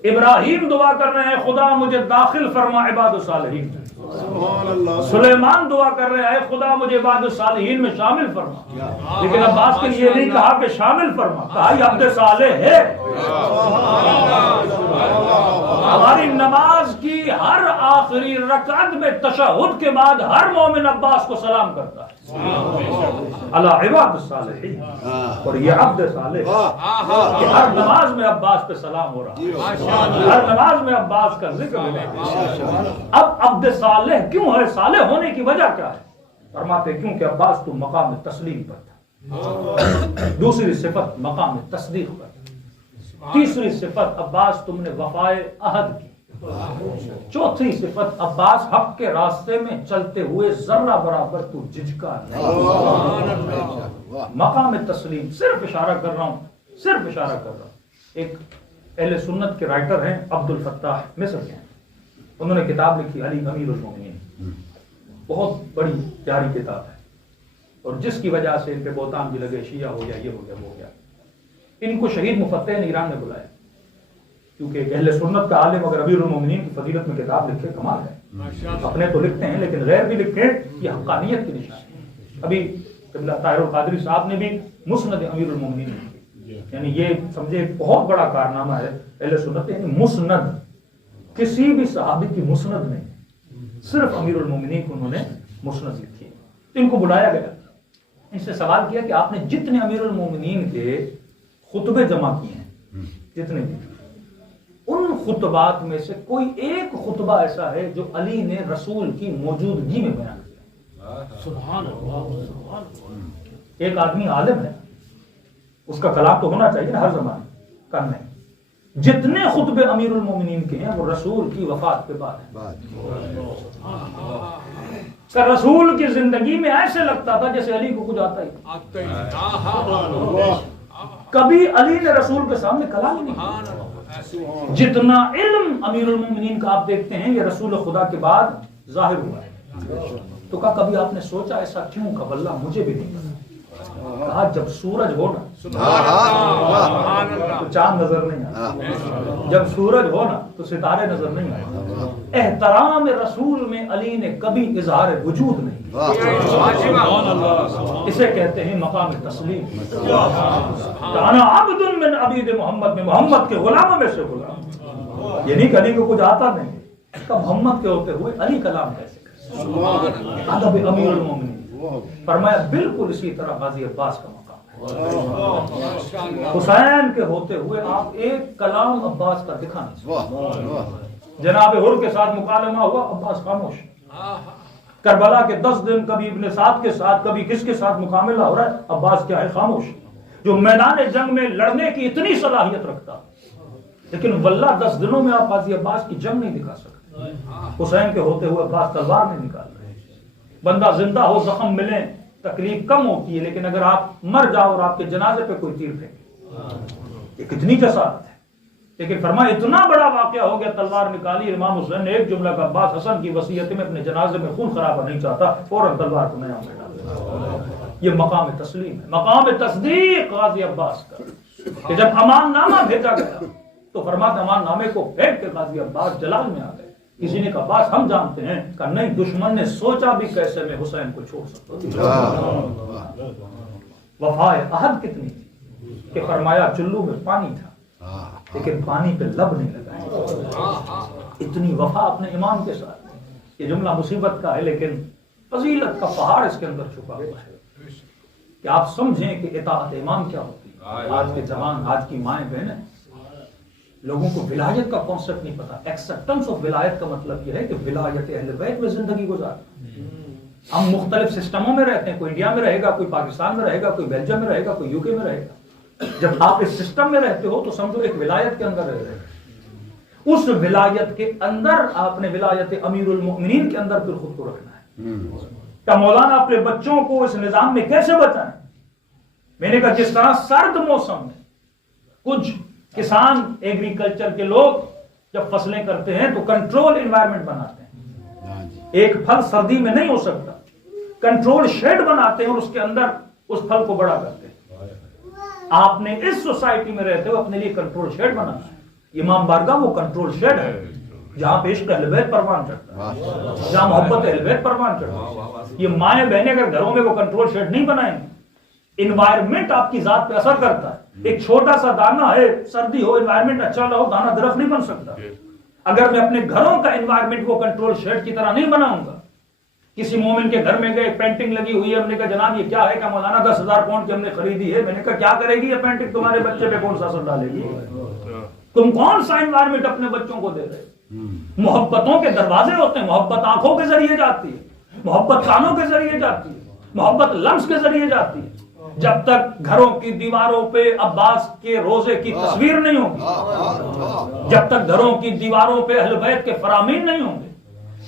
ابراہیم دعا کر رہے ہیں خدا مجھے داخل فرما عباد الصالحین. سلیمان دعا کر رہے ہیں خدا مجھے عباد الصالحین میں شامل فرما. لیکن عباس کے لیے نہیں کہا کہ شامل فرما، کہا یہ عبد صالح ہے. ہماری نماز کی ہر آخری رکعت میں تشہد کے بعد ہر مومن عباس کو سلام کرتا ہے، اللہ عباد الصالحین. اور یہ عبد صالح، ہر نماز میں عباس پہ سلام ہو رہا ہے، ہر نماز میں عباس کا ذکر ہو رہا ہے. اب عبد صالح کیوں ہے؟ صالح ہونے کی وجہ کیا ہے؟ فرماتے کیونکہ عباس تو مقام تسلیم پر تھا. دوسری صفت مقام تصدیق پر. تیسری صفت عباس تم نے وفائے عہد کی. چوتھی صفت عباس حق کے راستے میں چلتے ہوئے ذرہ برابر تو جھجکا نہیں. مقام تسلیم. صرف اشارہ کر رہا ہوں، صرف اشارہ کر رہا ہوں. ایک اہل سنت کے رائٹر ہیں عبد الفتاح مصر کے ہیں، انہوں نے کتاب لکھی علی امیر المومنین. بہت بڑی پیاری کتاب ہے اور جس کی وجہ سے ان پہ بہتان بھی لگے، شیعہ ہو گیا، یہ ہو گیا، وہ ہو گیا. ان کو شہید مفتح ایران نے بلایا کیونکہ ایک اہل سنت کا عالم اگر امیر المومنین کی فضیلت میں کتاب لکھے کمال ہے. اپنے تو لکھتے ہیں لیکن غیر بھی لکھے، یہ حقانیت کی نشانی ہے. ابھی قبلہ طاہر القادری صاحب نے بھی مسند امیر المومنین لکھی، یعنی یہ سمجھے بہت بڑا کارنامہ ہے اہل سنت. یعنی مسند کسی بھی صحابی کی مسند نہیں، صرف امیر المومنین کو انہوں نے مسند لکھی. ان کو بلایا گیا، ان سے سوال کیا کہ آپ نے جتنے امیر المومنین کے خطبے جمع کیے ہیں، جتنے بھی، ان خطبات میں سے کوئی ایک خطبہ ایسا ہے جو علی نے رسول کی موجودگی میں بیان کیا؟ سبحان اللہ. ایک آدمی عالم ہے، اس کا کلام تو ہونا چاہیے نا ہر زمانے کا. نہیں، جتنے خطبے امیر المومنین کے ہیں وہ رسول کی وفات کے بعد ہیں. کہ رسول کی زندگی میں ایسے لگتا تھا جیسے علی کو کچھ آتا ہی. کبھی علی نے رسول کے سامنے کلام ہی نہیں. جتنا علم امیر المومنین کا آپ دیکھتے ہیں یہ رسول خدا کے بعد ظاہر ہوا ہے. تو کہا کبھی آپ نے سوچا ایسا کیوں؟ کہا واللہ مجھے بھی نہیں پتا. کہا جب سورج ہو نا تو چاند نظر نہیں آتا، جب سورج ہو نا تو ستارے نظر نہیں آتے. احترام رسول میں علی نے کبھی اظہار وجود نہیں. اسے کہتے ہیں مقام تسلیم. انا عبد من عبید محمد، میں محمد کے غلاموں میں سے غلام. یہ نہیں کہ علی کو کچھ آتا نہیں، محمد کے ہوتے ہوئے علی کلام کیسے کرے؟ ادب امیر المومنین. فرمایا بالکل اسی طرح غازی عباس کا مقام ہے. حسین کے ہوتے ہوئے آپ ایک کلام عباس کا دکھا نہیں. جناب حر کے ساتھ مکالمہ ہوا، عباس خاموش. کربلا کے 10 دن کبھی ابن سعد کے ساتھ، کبھی کس کے ساتھ مکالمہ ہو رہا ہے، عباس کیا ہے؟ خاموش. جو میدان جنگ میں لڑنے کی اتنی صلاحیت رکھتا، لیکن واللہ 10 دنوں میں آپ غازی عباس کی جنگ نہیں دکھا سکتے. حسین کے ہوتے ہوئے عباس تلوار نہیں نکال رہے. بندہ زندہ ہو، زخم ملیں، تکلیف کم ہوتی ہے، لیکن اگر آپ مر جاؤ اور آپ کے جنازے پہ کوئی تیر پھینکے، یہ کتنی جسارت ہے. لیکن فرمایا اتنا بڑا واقعہ ہو گیا، تلوار نکالی. امام حسین نے ایک جملہ کا، عباس حسن کی وصیت میں اپنے جنازے میں خون خرابہ نہیں چاہتا، فوراً تلوار کو نیا میں ڈال. یہ مقام تسلیم ہے، مقام تصدیق غازی عباس کا. کہ جب امان نامہ بھیجا گیا تو فرماتے امان نامے کو پھینک کے غازی عباس جلال میں آ گئے. کسی نے کہا بس ہم جانتے ہیں، کہا نہیں، دشمن نے سوچا بھی کیسے میں حسین کو چھوڑ سکتا ہوں۔ وفائے عہد کتنی تھی کہ فرمایا چلو میں پانی تھا لیکن پانی پہ لب نہیں لگا، اتنی وفا اپنے امام کے ساتھ۔ یہ جملہ مصیبت کا ہے لیکن فضیلت کا پہاڑ اس کے اندر چھپا ہوا ہے کہ آپ سمجھیں کہ اطاعت امام کیا ہوتی ہے۔ آج کے جوان، آج کی مائیں بہنیں، لوگوں کو ولایت کا کانسیپٹ نہیں پتا۔ ایکسپٹنس آف ولایت کا مطلب یہ ہے کہ ولایت اہل بیت میں زندگی گزارنا۔ ہم مختلف سسٹموں میں رہتے ہیں، کوئی انڈیا میں رہے گا، کوئی پاکستان میں رہے گا، کوئی بیلجیم میں رہے گا، کوئی UK میں رہے گا۔ جب آپ اس سسٹم میں رہتے ہو تو سمجھو ایک ولایت کے اندر رہ رہے ہیں۔ اس ولایت کے اندر آپ نے ولایت امیر المؤمنین کے اندر پھر خود کو رکھنا ہے۔ کہ مولانا اپنے بچوں کو اس نظام میں کیسے بچائیں؟ میں نے کہا جس طرح سرد موسم میں کچھ کسان ایگریکلچر کے لوگ جب فصلیں کرتے ہیں تو کنٹرول انوائرمنٹ بناتے ہیں، ایک پھل سردی میں نہیں ہو سکتا، کنٹرول شیڈ بناتے ہیں اور اس کے اندر اس پھل کو بڑا کرتے ہیں۔ آپ نے اس سوسائٹی میں رہتے ہو اپنے لیے کنٹرول شیڈ بنانا ہے۔ امام بارگاہ وہ کنٹرول شیڈ ہے جہاں پہ عشق اہل بیت پروان چڑھتا ہے، جہاں محبت اہل بیت پروان چڑھتا ہے۔ یہ مائیں بہنیں اگر گھروں میں وہ کنٹرول شیڈ نہیں بنائیں گے، انوائرمنٹ آپ کی ذات پہ اثر کرتا ہے۔ ایک چھوٹا سا دانا ہے، سردی ہو، انوائرمنٹ اچھا نہ ہو، دانا درخت نہیں بن سکتا۔ اگر میں اپنے گھروں کا انوائرمنٹ کو کنٹرول شیڈ کی طرح نہیں بناؤں گا، کسی مومن کے گھر میں گئے، پینٹنگ لگی ہوئی ہے، ہم نے کہا جناب یہ کیا ہے؟ کہ مولانا 10,000 پاؤنڈ کی ہم نے خریدی ہے۔ میں نے کہا کیا کرے گی یہ پینٹنگ؟ تمہارے بچے پہ کون سا اثر ڈالے گی؟ تم کون سا انوائرمنٹ اپنے بچوں کو دے رہے؟ محبتوں کے دروازے ہوتے ہیں، محبت آنکھوں کے ذریعے جاتی ہے، محبت کانوں کے ذریعے جاتی ہے، محبت لمس کے ذریعے جاتی ہے۔ جب تک گھروں کی دیواروں پہ عباس کے روزے کی تصویر نہیں ہوگی، جب تک گھروں کی دیواروں پہ اہل بیت کے فرامین نہیں ہوں گے،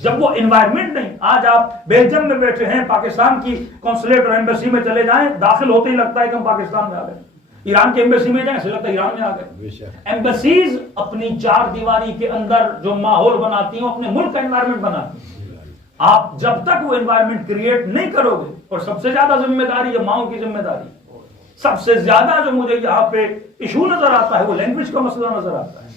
جب وہ انوائرمنٹ نہیں۔ آج آپ بیلجیم میں بیٹھے ہیں، پاکستان کی قونصلیٹ اور ایمبیسی میں چلے جائیں، داخل ہوتے ہی لگتا ہے کہ ہم پاکستان میں آ گئے۔ ایران کی ایمبیسی میں جائیں، اسے لگتا ہے ایران میں آ گئے۔ ایمبیسیز اپنی چار دیواری کے اندر جو ماحول بناتی ہیں اپنے ملک کا انوائرمنٹ بناتی ہیں۔ آپ جب تک وہ انوائرمنٹ کریٹ نہیں کرو گے، اور سب سے زیادہ ذمہ داری ہے ماؤں کی ذمہ داری، سب سے زیادہ جو مجھے یہاں پہ ایشو نظر آتا ہے وہ لینگویج کا مسئلہ نظر آتا ہے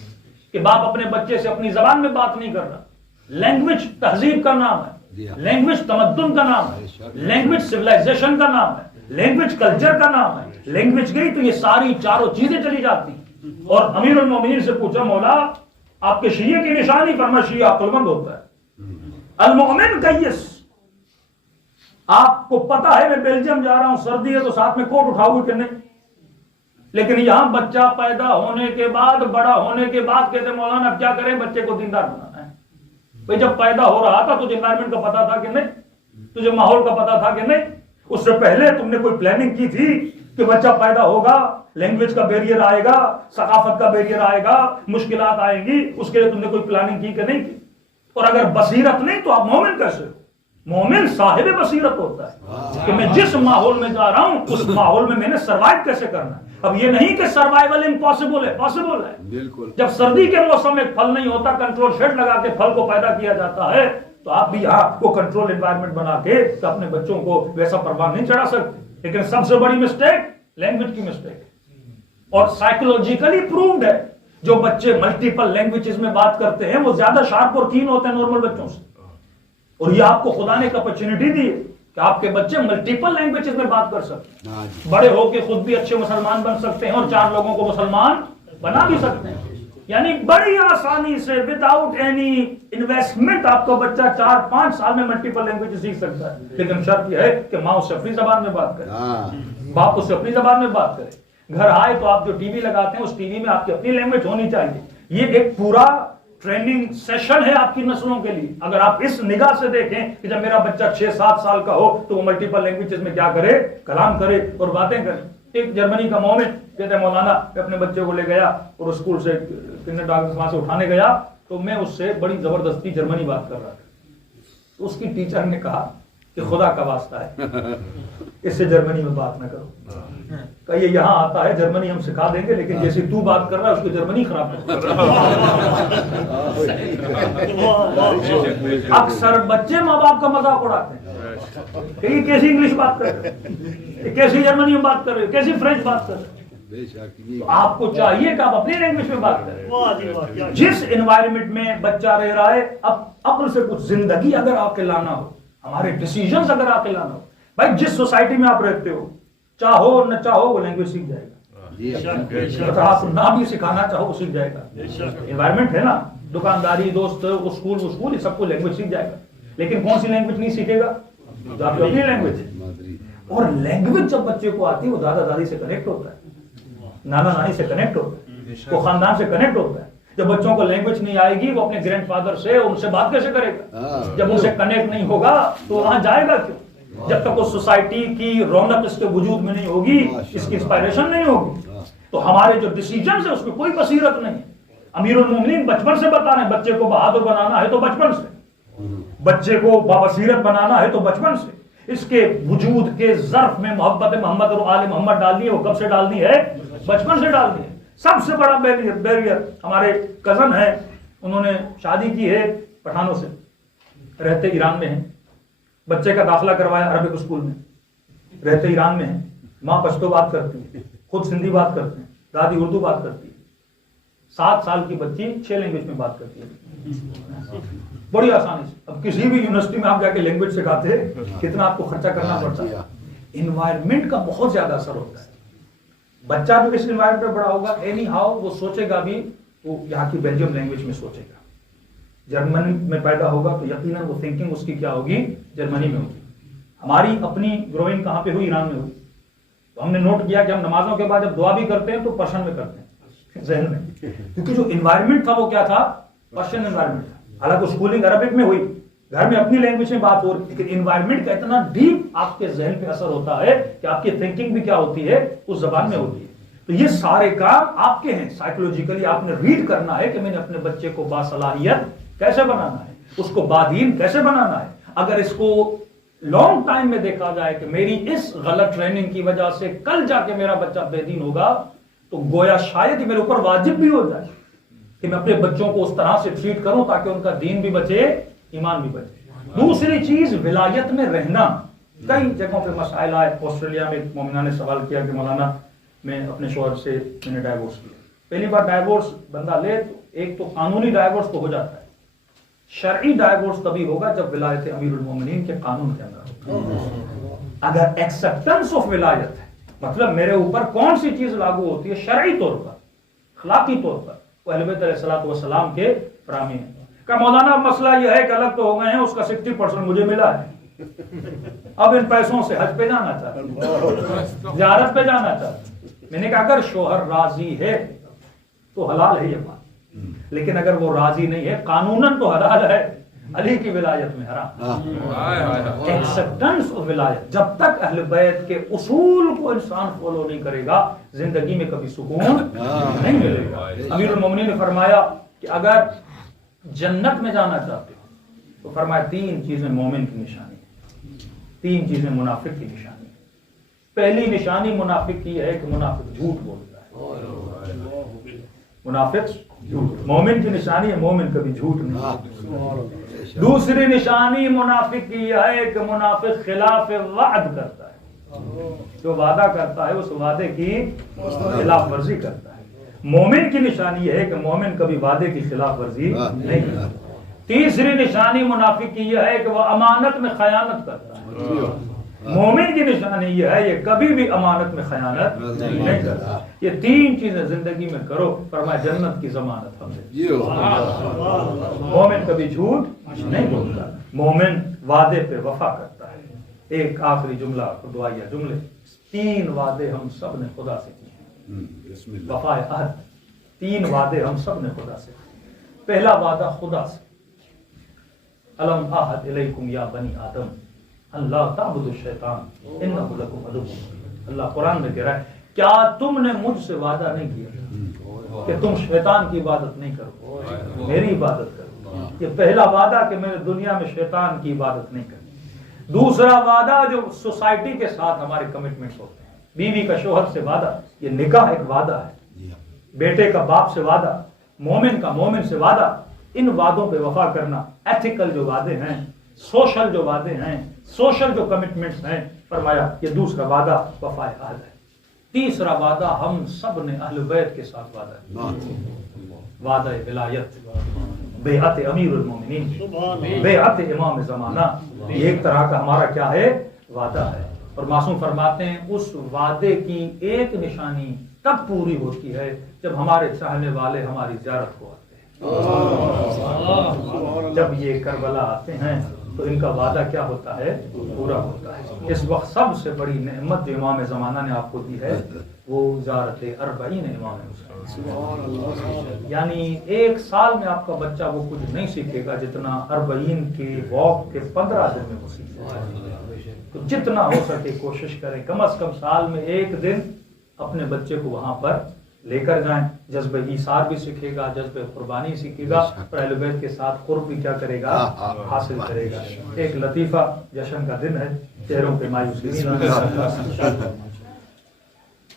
کہ باپ اپنے بچے سے اپنی زبان میں بات نہیں کر رہا۔ لینگویج تہذیب کا نام ہے، لینگویج تمدن کا نام ہے، لینگویج سویلائزیشن کا نام ہے، لینگویج کلچر کا نام ہے۔ لینگویج گئی تو یہ ساری چاروں چیزیں چلی جاتی۔ اور امیر المومنین سے پوچھا مولا آپ کے شیعہ کی نشانی؟ فرما شیعہ عقل مند ہوتا ہے، المؤمن کیس۔ آپ کو پتا ہے میں بیلجیم جا رہا ہوں، سردی ہے تو ساتھ میں کوٹ اٹھاؤ گے کہ نہیں؟ لیکن یہاں بچہ پیدا ہونے کے بعد، بڑا ہونے کے بعد کہتے ہیں مولانا اب کیا کریں، بچے کو دیندار بنانا ہے۔ بھئی جب پیدا ہو رہا تھا تجھے انوائرمنٹ کا پتا تھا کہ نہیں؟ تجھے ماحول کا پتا تھا کہ نہیں؟ اس سے پہلے تم نے کوئی پلاننگ کی تھی کہ بچہ پیدا ہوگا، لینگویج کا بیریئر آئے گا، ثقافت کا بیریئر آئے گا، مشکلات آئیں گی، اس کے لیے تم نے کوئی پلاننگ کی کہ نہیں کی؟ اور اگر بصیرت نہیں تو آپ مومن کیسے ہو؟ مومن صاحب بصیرت ہوتا ہے کہ میں جس ماحول میں جا رہا ہوں اس ماحول میں نے سروائیو کیسے کرنا ہے۔ اب یہ نہیں کہ سروائیول امپاسبل ہے، پاسبل ہے۔ بالکل، جب سردی کے موسم میں پھل نہیں ہوتا، کنٹرول شیڈ لگا کے پھل کو پیدا کیا جاتا ہے، تو آپ بھی یہاں کو کنٹرول انوائرمنٹ بنا کے تو اپنے بچوں کو ویسا پروان نہیں چڑھا سکتے۔ لیکن سب سے بڑی مسٹیک لینگویج کی مسٹیک ہے، اور سائیکولوجیکلی پرووڈ ہے جو بچے ملٹیپل لینگویجز میں بات کرتے ہیں وہ زیادہ شارپ اور کین ہوتے ہیں نارمل بچوں سے۔ اور یہ آپ کو خدا نے ایک اپرچونٹی دی ہے کہ آپ کے بچے ملٹیپل لینگویجز میں بات کر سکتے ہیں، بڑے ہو کے خود بھی اچھے مسلمان بن سکتے ہیں اور 4 لوگوں کو مسلمان بنا بھی سکتے ہیں۔ یعنی بڑی آسانی سے وداؤٹ اینی انویسٹمنٹ آپ کا بچہ 4-5 سال میں ملٹیپل لینگویج سیکھ سکتا ہے۔ لیکن شرط یہ ہے کہ ماں اس سے اپنی زبان میں بات کرے، باپ اس سے اپنی زبان میں بات کرے۔ گھر آئے تو آپ جو ٹی وی لگاتے ہیں اس ٹی وی میں آپ کی اپنی لینگویج ہونی چاہیے۔ یہ ایک پورا ٹریننگ سیشن ہے آپ کی نسلوں کے لیے۔ اگر آپ اس نگاہ سے دیکھیں کہ جب میرا بچہ 6-7 سال کا ہو تو وہ ملٹیپل لینگویجز میں کیا کرے، کلام کرے اور باتیں کرے۔ ایک جرمنی کا مومن کہتے ہیں مولانا میں اپنے بچے کو لے گیا اور اسکول سے وہاں سے اٹھانے گیا تو میں اس سے بڑی زبردستی جرمنی بات کر رہا تھا، تو اس کی ٹیچر نے کہا کہ خدا کا واسطہ ہے اس سے جرمنی میں بات نہ کرو، کہ یہ یہاں آتا ہے جرمنی ہم سکھا دیں گے، لیکن جیسے تو بات کر رہا ہے اس کو جرمنی خراب کر اکثر بچے ماں باپ کا مذاق اڑاتے ہیں کہ یہ کیسی انگلش بات کر رہے، کیسی جرمنی میں بات کر رہے، کیسی فرینچ بات کر رہے۔ تو آپ کو چاہیے کہ آپ اپنی لینگویج میں بات کریں. جس انوائرمنٹ میں بچہ رہ رہا ہے, اب عقل سے کچھ زندگی اگر آپ کے لانا ہو, ہمارے ڈیسیجنز اگر آپ کے لانا ہو, بھائی جس سوسائٹی میں آپ رہتے ہو, چاہو نہ چاہو وہ لینگویج سیکھ جائے گا. آپ نہ بھی سکھانا چاہو وہ سیکھ جائے گا. انوائرمنٹ ہے نا, دکانداری, دوست, اسکول, یہ سب کو لینگویج سیکھ جائے گا. لیکن کون سی لینگویج نہیں سیکھے گا؟ جو آپ کی اپنی لینگویج ہے. اور لینگویج جب بچے کو آتی ہے وہ دادا دادی سے کنیکٹ ہوتا ہے, نانا نانی سے کنیکٹ ہوتا ہے, وہ خاندان سے کنیکٹ ہوتا ہے. جب بچوں کو لینگویج نہیں آئے گی, وہ اپنے گرینڈ فادر سے, ان سے بات کیسے کرے گا؟ جب ان سے کنیکٹ نہیں ہوگا تو وہاں جائے گا کیوں؟ جب تک اس سوسائٹی کی رونق اس کے وجود میں نہیں ہوگی, اس کی انسپائریشن نہیں ہوگی, تو ہمارے جو ڈیسیجنز ہیں اس میں کوئی بصیرت نہیں. امیر المومنین بچپن سے بتا رہے ہیں, بچے کو بہادر بنانا ہے تو بچپن سے, بچے کو بابصیرت بنانا ہے تو بچپن سے. اس کے وجود کے ظرف میں محبت محمد اور آل محمد ڈالنی ہے. وہ کب سے ڈالنی ہے؟ بچپن سے ڈالنی ہے. سب سے بڑا بیریئر ہمارے کزن ہیں, انہوں نے شادی کی ہے پٹھانوں سے, رہتے ایران میں ہیں, بچے کا داخلہ کروایا عربک اسکول میں, رہتے ایران میں ہیں, ماں پشتو بات کرتی ہے, خود سندھی بات کرتے ہیں, دادی اردو بات کرتی ہے. 7 سال کی بچی 6 لینگویج میں بات کرتی ہے بڑی آسانی سے. اب کسی بھی یونیورسٹی میں آپ جا کے لینگویج سکھاتے کتنا آپ کو خرچہ کرنا پڑتا ہے. انوائرمنٹ کا بہت زیادہ اثر ہوتا ہے. بچہ جو اس انوائرمنٹ میں بڑا ہوگا, اینی ہاؤ وہ سوچے گا بھی, وہ یہاں کی بیلجیم لینگویج میں سوچے گا. جرمن میں پیدا ہوگا تو یقیناً وہ تھنکنگ اس کی کیا ہوگی؟ جرمنی میں ہوگی. ہماری اپنی گروئنگ کہاں پہ ہوئی؟ ایران میں ہوئی. تو ہم نے نوٹ کیا کہ ہم نمازوں کے بعد جب دعا بھی کرتے ہیں تو پرشن میں کرتے ہیں, ذہن میں, کیونکہ جو انوائرمنٹ تھا وہ کیا تھا؟ پرشین انوائرمنٹ تھا. حالانکہ اسکولنگ عربک میں ہوئی, گھر میں اپنی لینگویج میں بات ہو رہی, لیکن انوائرمنٹ کا اتنا ڈیپ آپ کے ذہن پہ اثر ہوتا ہے کہ آپ کی تھنکنگ بھی کیا ہوتی ہے؟ اس زبان میں ہوتی ہے. تو یہ سارے کام آپ کے ہیں. سائیکولوجیکلی آپ نے ریڈ کرنا ہے کہ میں نے اپنے بچے کو باصلاحیت کیسے بنانا ہے, اس کو بادین کیسے بنانا ہے. اگر اس کو لانگ ٹائم میں دیکھا جائے کہ میری اس غلط ٹریننگ کی وجہ سے کل جا کے میرا بچہ بے دین ہوگا, تو گویا شاید ہی میرے اوپر واجب بھی ہو جائے کہ میں اپنے بچوں کو اس طرح سے ٹریٹ کروں تاکہ ان کا دین بھی بچے, ایمان بھی بچے. دوسری چیز ولایت میں رہنا. کئی جگہوں پہ مسائل آئے. آسٹریلیا میں ایک مومنہ نے سوال کیا کہ مولانا میں اپنے شوہر سے میں نے ڈائیورس کیا. پہلی بار ڈائیورس بندہ لے تو ایک تو قانونی ڈائیورس تو ہو جاتا ہے, شرعی ڈائیورس تبھی ہوگا جب ولایت امیر المومنین کے قانون کے اندر ہوگا. اگر ایکسپٹنس آف ولایت ہے, مطلب میرے اوپر کون سی چیز لاگو ہوتی ہے شرعی طور پر, اخلاقی طور پر, وہ اہل بیت علیہ الصلوۃ والسلام کے فراہمی ہیں. کہ مولانا مسئلہ یہ ہے کہ الگ تو ہو گئے ہیں, اس کا 60% مجھے ملا ہے, اب ان پیسوں سے حج پہ جانا چاہتا ہوں, زیارت پہ جانا چاہتا ہوں. میں نے کہا اگر شوہر راضی ہے تو حلال ہے یہ بات, لیکن اگر وہ راضی نہیں ہے قانوناً تو حلال ہے, علی کی ولایت میں حرام. ایکسپٹنس آف ولایت, جب تک اہل بیت کے اصول کو انسان فالو نہیں کرے گا زندگی میں کبھی سکون نہیں ملے گا. امیر المومنین نے فرمایا کہ اگر جنت میں جانا چاہتے ہو تو فرمایا 3 چیزیں مومن کی نشانی ہے, 3 چیزیں منافق کی نشانی ہے. پہلی نشانی منافق کی ہے کہ منافق جھوٹ بولتا ہے. منافق جھوٹ, مومن کی نشانی ہے مومن کبھی جھوٹ نہیں. دوسری نشانی منافق کی یہ ہے کہ منافق خلاف وعد کرتا ہے, جو وعدہ کرتا ہے اس وعدے کی خلاف ورزی کرتا ہے. مومن کی نشانی یہ ہے کہ مومن کبھی وعدے کی خلاف ورزی نہیں کرتا. تیسری نشانی منافق کی یہ ہے کہ وہ امانت میں خیانت کرتا ہے. مومن کی نشانی یہ ہے یہ کبھی بھی امانت میں خیانت نہیں کرتا. یہ 3 چیزیں زندگی میں کرو, فرمایا جنت کی ضمانت ہم نے. مومن کبھی جھوٹ نہیں بولتا, مومن وعدے پہ وفا کرتا ہے. ایک آخری جملہ, دعائیہ جملے. 3 وعدے ہم سب نے خدا سے کیے ہیں, وفا عہد. 3 وعدے ہم سب نے خدا سے. پہلا وعدہ خدا سے, الم اعہد الیکم یا بنی آدم اللہ تعبدوا الشیطان انہ لکم عدو. اللہ قرآن میں کہہ رہا ہے کیا تم نے مجھ سے وعدہ نہیں کیا کہ تم شیطان کی عبادت نہیں کرو, میری عبادت کرو. یہ پہلا وعدہ کہ میں نے دنیا میں شیطان کی عبادت نہیں کرنی. دوسرا وعدہ جو سوسائٹی کے ساتھ ہمارے کمٹمنٹس ہوتے ہیں, بیوی کا شوہر سے وعدہ, یہ نکاح ایک وعدہ ہے. بیٹے کا باپ سے وعدہ, مومن کا مومن سے وعدہ. ان وعدوں پہ وفا کرنا, ایتھیکل جو وعدے ہیں, سوشل جو وعدے ہیں, سوشل جو کمٹمنٹس ہیں, فرمایا یہ دوسرا وعدہ وفا عہد ہے. تیسرا وعدہ ہم سب نے اہل بیت کے ساتھ وعدہ کیا، وعدہ ولایت، بیعت امیر المومنین، بیعت امام زمانہ، یہ ایک طرح کا ہمارا کیا ہے وعدہ ہے۔ اور معصوم فرماتے ہیں اس وعدے کی ایک نشانی تب پوری ہوتی ہے جب ہمارے چاہنے والے ہماری زیارت کو آتے ہیں۔ جب یہ کربلا آتے ہیں تو ان کا وعدہ کیا ہوتا ہے؟ پورا ہوتا ہے۔ اس وقت سب سے بڑی نعمت جو امام زمانہ نے آپ کو دی ہے وہ زیارت اربعین امام حسین، یعنی ایک سال میں آپ کا بچہ وہ کچھ نہیں سیکھے گا جتنا اربعین کے واک کے 15 دن میں وہ سیکھے گا۔ تو جتنا ہو سکے کوشش کریں، کم از کم سال میں ایک دن اپنے بچے کو وہاں پر لے کر جائیں، جذبہ ایثار بھی سیکھے گا، جذبہ قربانی سیکھے گا، اور اہل بیت کے ساتھ قرب بھی کیا کرے گا؟ حاصل کرے گا۔ ایک لطیفہ، جشن کا دن ہے، چہروں پہ مایوسی نہیں،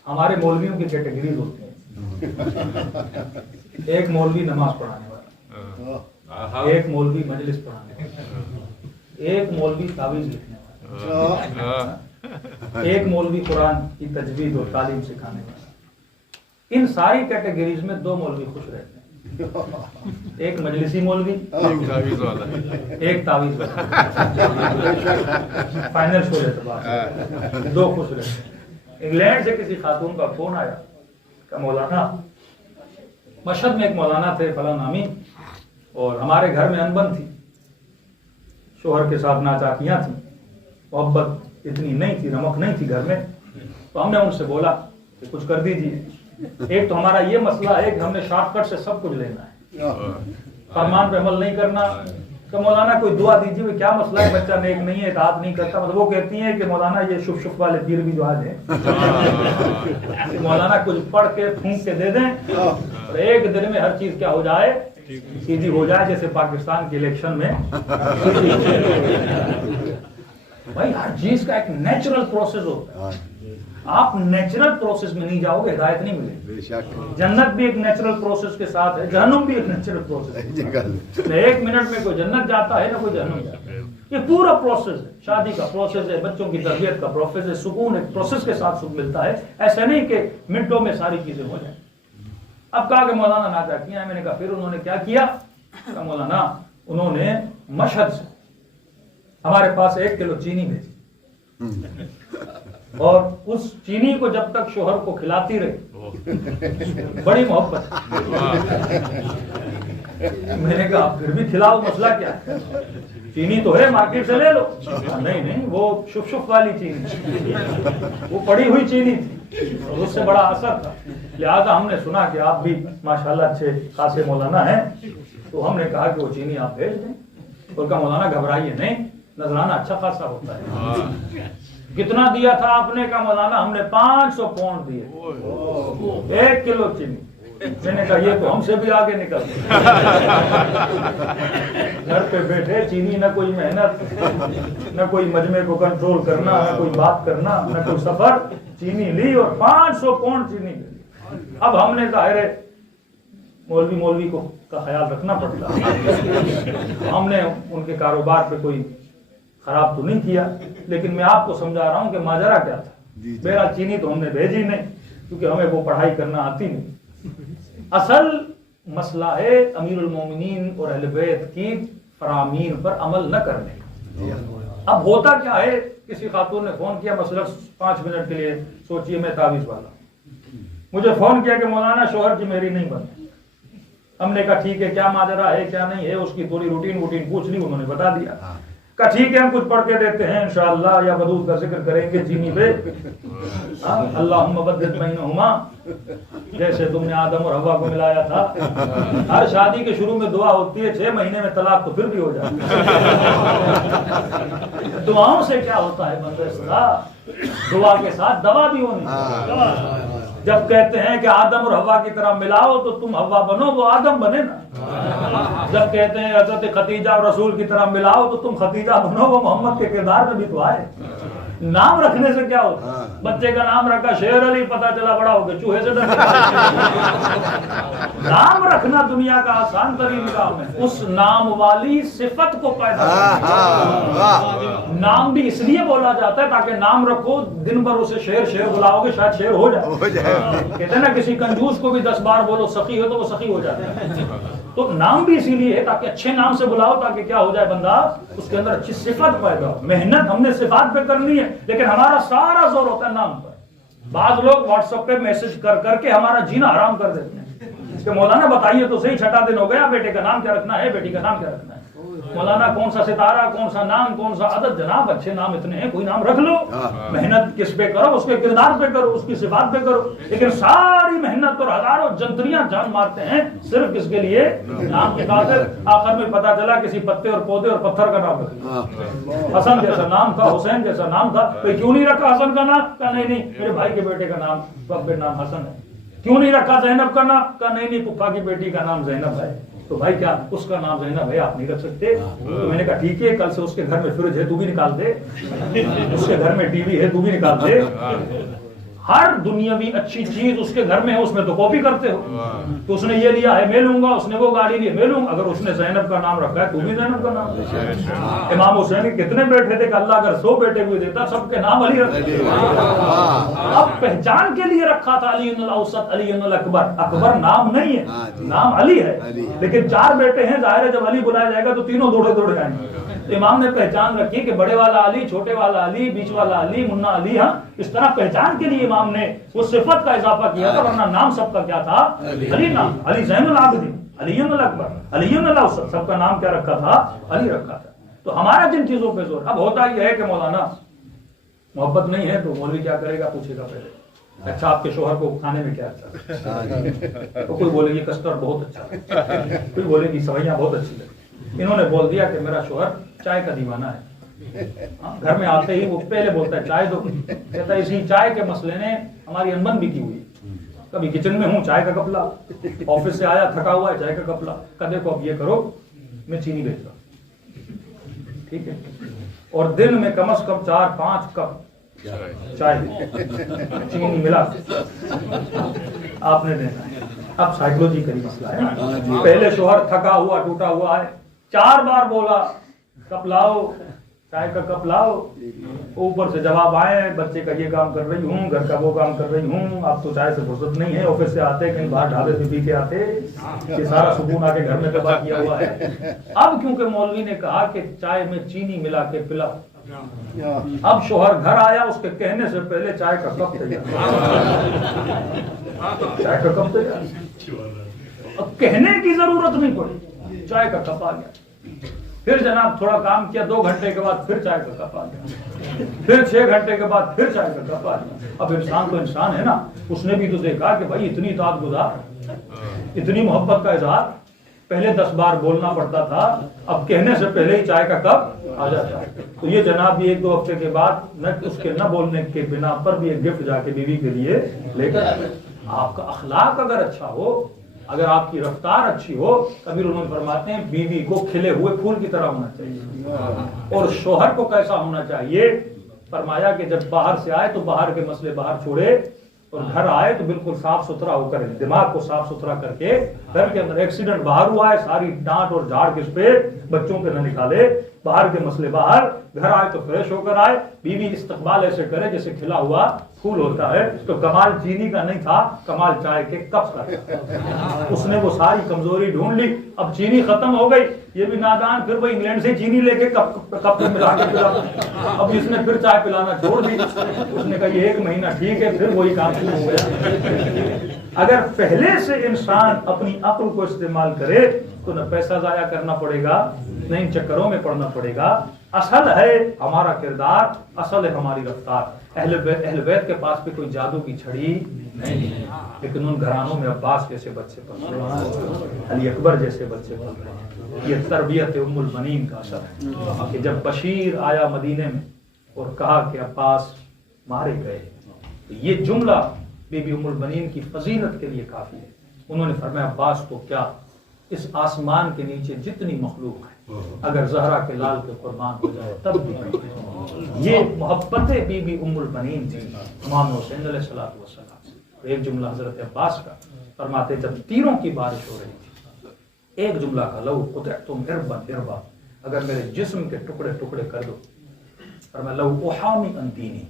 ہمارے مولویوں کی کیٹیگریز ہوتی ہیں، ایک مولوی نماز پڑھانے والا، ایک مولوی مجلس پڑھانے والا، ایک مولوی تعویذ لکھنے والا، ایک مولوی قرآن کی تجوید اور تعلیم سکھانے والا۔ ان ساری کیٹیگریز میں دو مولوی خوش رہتے ہیں، ایک مجلسی مولوی، ایک تعویذ والا۔ فائنل شو اعتبار سے دو خوش رہتے ہیں۔ انگلینڈ سے کسی خاتون کا فون آیا کہ مولانا، مشہد میں ایک مولانا تھے فلاں نامی، اور ہمارے گھر میں انبن تھی، شوہر کے ساتھ ناچاکیاں تھیں، محبت اتنی نہیں تھی، نمک نہیں تھی گھر میں، تو ہم نے ان سے بولا کہ کچھ کر دیجیے، ایک تو ہمارا یہ مسئلہ ہے کہ ہم نے شارٹ کٹ سے سب کچھ لینا ہے، فرمان پہ عمل نہیں کرنا، کہ مولانا کوئی دعا دیجیے، کیا مسئلہ ہے، بچہ نیک نہیں ہے، اطاعت نہیں کرتا، مطلب وہ کہتی ہیں کہ مولانا یہ شف شف والے پیر بھی جو آج ہیں، مولانا کچھ پڑھ کے پھونک کے دے دیں اور ایک دن میں ہر چیز کیا ہو جائے، سیدھی ہو جائے، جیسے پاکستان کے الیکشن میں۔ بھائی ہر چیز کا ایک نیچرل پروسیس ہوتا ہے، آپ نیچرل پروسیس میں نہیں جاؤ گے ہدایت نہیں ملے گی۔ جنت بھی ایک نیچرل پروسیس کے ساتھ ہے، جہنم بھی ایک نیچرل پروسیس ہے، نہ ایک منٹ میں کوئی جنت جاتا ہے نہ کوئی جہنم جاتا ہے، یہ پورا پروسیس ہے، شادی کا پروسیس ہے، بچوں کی تربیت کا پروسیس ہے، سکون ایک پروسیس کے ساتھ سکھ ملتا ہے، ایسا نہیں کہ منٹوں میں ساری چیزیں ہو جائیں۔ اب کہا کہ مولانا ناچاکیاں ہیں، میں نے کہا پھر انہوں نے کیا کیا؟ کہ مولانا انہوں نے مشہد سے ہمارے پاس 1 کلو چینی بھیجی، اور اس چینی کو جب تک شوہر کو کھلاتی رہی، بڑی محبت، میں نے کہا پھر بھی کھلاؤ، مسئلہ کیا ہے؟ چینی تو ہے مارکیٹ سے لے لو۔ نہیں نہیں، وہ شف شف والی چینی، وہ پڑی ہوئی چینی تھی، اور اس سے بڑا اثر تھا، لہذا ہم نے سنا کہ آپ بھی ماشاءاللہ اچھے خاصے مولانا ہیں، تو ہم نے کہا کہ وہ چینی آپ بھیج دیں، اور کہا مولانا گھبرائیے نہیں، نذرانہ اچھا خاصا ہوتا ہے۔ کتنا دیا تھا آپ نے؟ کہا مولانا ہم نے 500 پاؤنڈ دیے، 1 کلو چینی۔ میں نے کہا یہ تو ہم سے بھی آگے نکل گئے، گھر پہ بیٹھے چینی، نہ کوئی محنت، نہ کوئی مجمع کو کنٹرول کرنا، نہ کوئی بات کرنا، نہ کوئی سفر، چینی لی اور 500 پاؤنڈ چینی لی۔ اب ہم نے ظاہر ہے مولوی کو کا خیال رکھنا پڑتا، ہم نے ان کے کاروبار پہ کوئی خراب تو نہیں کیا، لیکن میں آپ کو سمجھا رہا ہوں کہ ماجرا کیا تھا۔ میرا چینی تو ہم نے بھیجی نہیں، کیونکہ ہمیں وہ پڑھائی کرنا آتی نہیں۔ اصل مسئلہ ہے امیر المومنین اور اہل بیت کی فرامین پر عمل نہ کرنے۔ اب ہوتا کیا ہے، کسی خاتون نے فون کیا، مثلا 5 منٹ کے لیے سوچئے میں تعویذ والا، مجھے فون کیا کہ مولانا شوہر کی میری نہیں بنتی۔ ہم نے کہا ٹھیک ہے، کیا ماجرا ہے کیا نہیں ہے، اس کی تھوڑی روٹین پوچھ لی، انہوں نے بتا دیا۔ کہا ٹھیک ہے ہم کچھ پڑھ کے دیتے ہیں انشاءاللہ، یا بدعود کا ذکر کریں گے چینی پہ، اللہم بدد بینہما، جیسے تم نے آدم اور حوا کو ملایا تھا۔ ہر شادی کے شروع میں دعا ہوتی ہے، 6 مہینے میں طلاق تو پھر بھی ہو جاتی ہے۔ دعاؤں سے کیا ہوتا ہے بندہ خدا، دعا کے ساتھ دوا بھی ہونی چاہیے۔ جب کہتے ہیں کہ آدم اور حوا کی طرح ملاؤ تو تم حوا بنو، وہ آدم بنے نا۔ جب کہتے ہیں حضرت خدیجہ اور رسول کی طرح ملاؤ تو تم خدیجہ بنو، وہ محمد کے کردار میں بھی تو آئے۔ نام رکھنے سے کیا ہوتا ہے؟ بچے کا نام رکھا شیر علی، پتا چلا بڑا ہو گیا چوہے سے ڈر نام رکھنا دنیا کا آسان ترین کام ہے، اس نام والی صفت کو پیدا کرنا۔ نام بھی اس لیے بولا جاتا ہے تاکہ نام رکھو، دن بھر اسے شیر شیر بلاؤ گے شاید شیر ہو جائے۔ کہتے ہیں نا کسی کنجوس کو بھی 10 بار بولو سخی ہو تو وہ سخی ہو جاتا ہے۔ تو نام بھی اسی لیے ہے تاکہ اچھے نام سے بلاؤ، تاکہ کیا ہو جائے بندہ اس کے اندر اچھی صفت پیدا ہو۔ محنت ہم نے صفات پہ کرنی ہے، لیکن ہمارا سارا زور ہوتا ہے نام پر۔ بعض لوگ واٹس ایپ پہ میسج کر کر کے ہمارا جینا حرام کر دیتے ہیں کہ مولانا بتائیے تو صحیح، چھٹا دن ہو گیا، بیٹے کا نام کیا رکھنا ہے، بیٹی کا نام کیا رکھنا ہے، مولانا کون سا ستارہ، کون سا نام، کون سا عدد۔ جناب اچھے نام اتنے ہیں، کوئی نام رکھ لو، محنت کس پہ کرو، اس کے کردار پہ کرو، اس کی صفات پہ کرو، لیکن ساری محنت اور ہزاروں جنتریاں جان مارتے ہیں صرف کس کے لیے؟ نام کی خاطر۔ آخر میں پتا چلا کسی پتے اور پودے اور پتھر کا نام رکھا۔ حسن جیسا نام تھا، حسین جیسا نام تھا، کیوں نہیں رکھا حسن کا نام؟ کہا نہیں میرے بھائی کے بیٹے کا نام باپ نام حسن ہے۔ کیوں نہیں رکھا زینب کا نام؟ کہا نہیں پپا کی بیٹی کا نام زینب ہے۔ تو بھائی کیا اس کا نام زینب ہے، آپ نہیں رکھ سکتے؟ تو میں نے کہا ٹھیک ہے، کل سے اس کے گھر میں فریج ہے تو بھی نکال دے، اس کے گھر میں ٹی وی ہے تو بھی نکال دے۔ ہر دنیاوی اچھی چیز اس کے گھر میں ہے، اس میں تو کاپی کرتے ہو۔ تو اس نے یہ لیا ہے میں لوں گا، اس نے وہ گاڑی لی میں لوں گا۔ اگر اس نے زینب کا نام رکھا ہے تو بھی زینب کا نام دے۔ امام حسین کے کتنے بیٹے تھے کہ اللہ اگر 100 بیٹے ہوئے دیتا سب کے نام علی رکھتے۔ اب پہچان کے لیے رکھا تھا علی الاوسط، علی الاکبر۔ اکبر نام نہیں ہے، نام علی ہے، لیکن 4 بیٹے ہیں، ظاہر ہے جب علی بلایا جائے گا تو تینوں دوڑے دوڑے آئیں گے۔ امام نے پہچان رکھی کہ بڑے والا علی، چھوٹے والا علی، بیچ والا علی، منا علی۔ ہاں اس طرح پہچان کے لیے امام نے وہ صفت کا اضافہ کیا تھا، ورنہ نام سب کا کیا تھا؟ علی نام، علی زین العابدین، علی الاکبر، علی الاوسط، سب کا نام کیا رکھا تھا؟ علی رکھا تھا۔ تو ہمارا جن چیزوں پہ زور، اب ہوتا یہ ہے کہ مولانا محبت نہیں ہے تو مولوی کیا کرے گا، پوچھے گا پہلے اچھا آپ کے شوہر کو کھانے میں کیا اچھا، تو کوئی بولے گی کسٹرڈ بہت اچھا، کوئی بولے گی سوئیاں بہت اچھی لگی۔ انہوں نے بول دیا کہ میرا شوہر چائے کا دیوانہ ہے۔ گھر میں آتے ہی وہ پہلے بولتا ہے چائے دو، کہتا ہے اسی چائے کے مسئلے نے ہماری انبن بھی کی ہوئی۔ کبھی کچن میں ہوں چائے کا کپ لا، آفس سے آیا تھکا ہوا ہے چائے کا کپ لا، کہ دیکھو اب یہ کرو میں چینی بھیجتا ہوں، ٹھیک ہے، اور دن میں کم از کم 4-5 کپ چائے چینی ملا آپ نے دینا ہے۔ اب سائیکولوجی کا مسئلہ ہے، پہلے شوہر تھکا ہوا ٹوٹا ہوا ہے، 4 بار بولا کپ لاؤ، چائے کا کپ لاؤ، اوپر سے جواب آئے بچے کا یہ کام کر رہی ہوں، گھر کا وہ کام کر رہی ہوں، اب تو چائے سے فرصت نہیں ہے، آفس سے آتے کہیں باہر ڈھابے سے پی کے آتے، یہ سارا سکون آ کے گھر میں تباہ کیا ہوا ہے۔ اب کیونکہ مولوی نے کہا کہ چائے میں چینی ملا کے پلاؤ، اب شوہر گھر آیا، اس کے کہنے سے پہلے چائے کا کپ تیار، چائے کا کپ تیار، اب کہنے کی ضرورت نہیں پڑی، چائے کا کپ آ گیا۔ پھر جناب تھوڑا کام کیا، 2 گھنٹے کے بعد پھر چائے کا کپ آ گیا، پھر 6 گھنٹے کے بعد پھر چائے کا کپ آ گیا۔ اب انسان تو انسان ہے نا، اس نے بھی تو دیکھا کہ بھائی اتنی اطاعت گزار، اتنی محبت کا اظہار، پہلے 10 بار بولنا پڑتا تھا، اب کہنے سے پہلے ہی چائے کا کپ آ جاتا ہے۔ تو یہ جناب بھی 1-2 ہفتے کے بعد نہ اس کے نہ بولنے کے بنا پر بھی ایک گفٹ جا کے بیوی کے لیے لے کر آئے۔ آپ کا اخلاق اگر اچھا ہو، اگر آپ کی رفتار اچھی ہو، امیر انہوں فرماتے ہیں بیوی کو کھلے ہوئے پھول کی طرح ہونا چاہیے، اور شوہر کو کیسا ہونا چاہیے؟ فرمایا کہ جب باہر سے آئے تو باہر کے مسئلے باہر چھوڑے، اور گھر آئے تو بالکل صاف ستھرا ہو کر، دماغ کو صاف ستھرا کر کے، گھر کے اندر ایکسیڈنٹ باہر ہوا ہے ساری ڈانٹ اور جھاڑ کس پہ؟ بچوں کے نہ نکالے، باہر کے مسئلے باہر، گھر آئے تو فریش ہو کر آئے، بیوی استقبال ایسے کرے جیسے کھلا ہوا پھول ہوتا ہے۔ تو کمال چینی کا نہیں تھا، کمال چائے کے کپ کا تھا۔ اس نے وہ ساری کمزوری ڈھونڈ لی، اب چینی ختم ہو گئی، یہ بھی نادان پھر وہ انگلینڈ سے چینی لے کے کپ میں ملا کے پلا، اب اس نے پھر چائے پلانا چھوڑ دی۔ اس نے کہا یہ 1 مہینہ ٹھیک ہے، پھر وہی کام شروع ہو گیا۔ اگر پہلے سے انسان اپنی عقل کو استعمال کرے تو نہ پیسہ ضائع کرنا پڑے گا، نہ ان چکروں میں پڑنا پڑے گا۔ اصل ہے ہمارا کردار، اصل ہے ہماری رفتار۔ اہل بیت کے پاس بھی کوئی جادو کی چھڑی نہیں، لیکن ان گھرانوں میں عباس جیسے بچے پل رہے ہیں، علی اکبر جیسے بچے پل رہے ہیں۔ یہ تربیت ام المنین کا اثر ہے کہ جب بشیر آیا مدینے میں اور کہا کہ عباس مارے گئے، تو یہ جملہ بی بی ام المنین کی فضیلت کے لیے کافی ہے۔ انہوں نے فرمایا عباس تو کیا، اس آسمان کے نیچے جتنی مخلوق ہے اگر زہرا کے لال کے قربان ہو جائے تب بھی نہیں۔ یہ محبت بی بی ام البنین تھی امام حسین علیہ الصلوۃ والسلام سے۔ ایک جملہ حضرت عباس کا فرماتے جب تیروں کی بارش ہو رہی تھی، ایک جملہ کا لو قطعتم اربا اربا، اگر میرے جسم کے ٹکڑے ٹکڑے کر دو، فرمایا لو احامی ان دینی،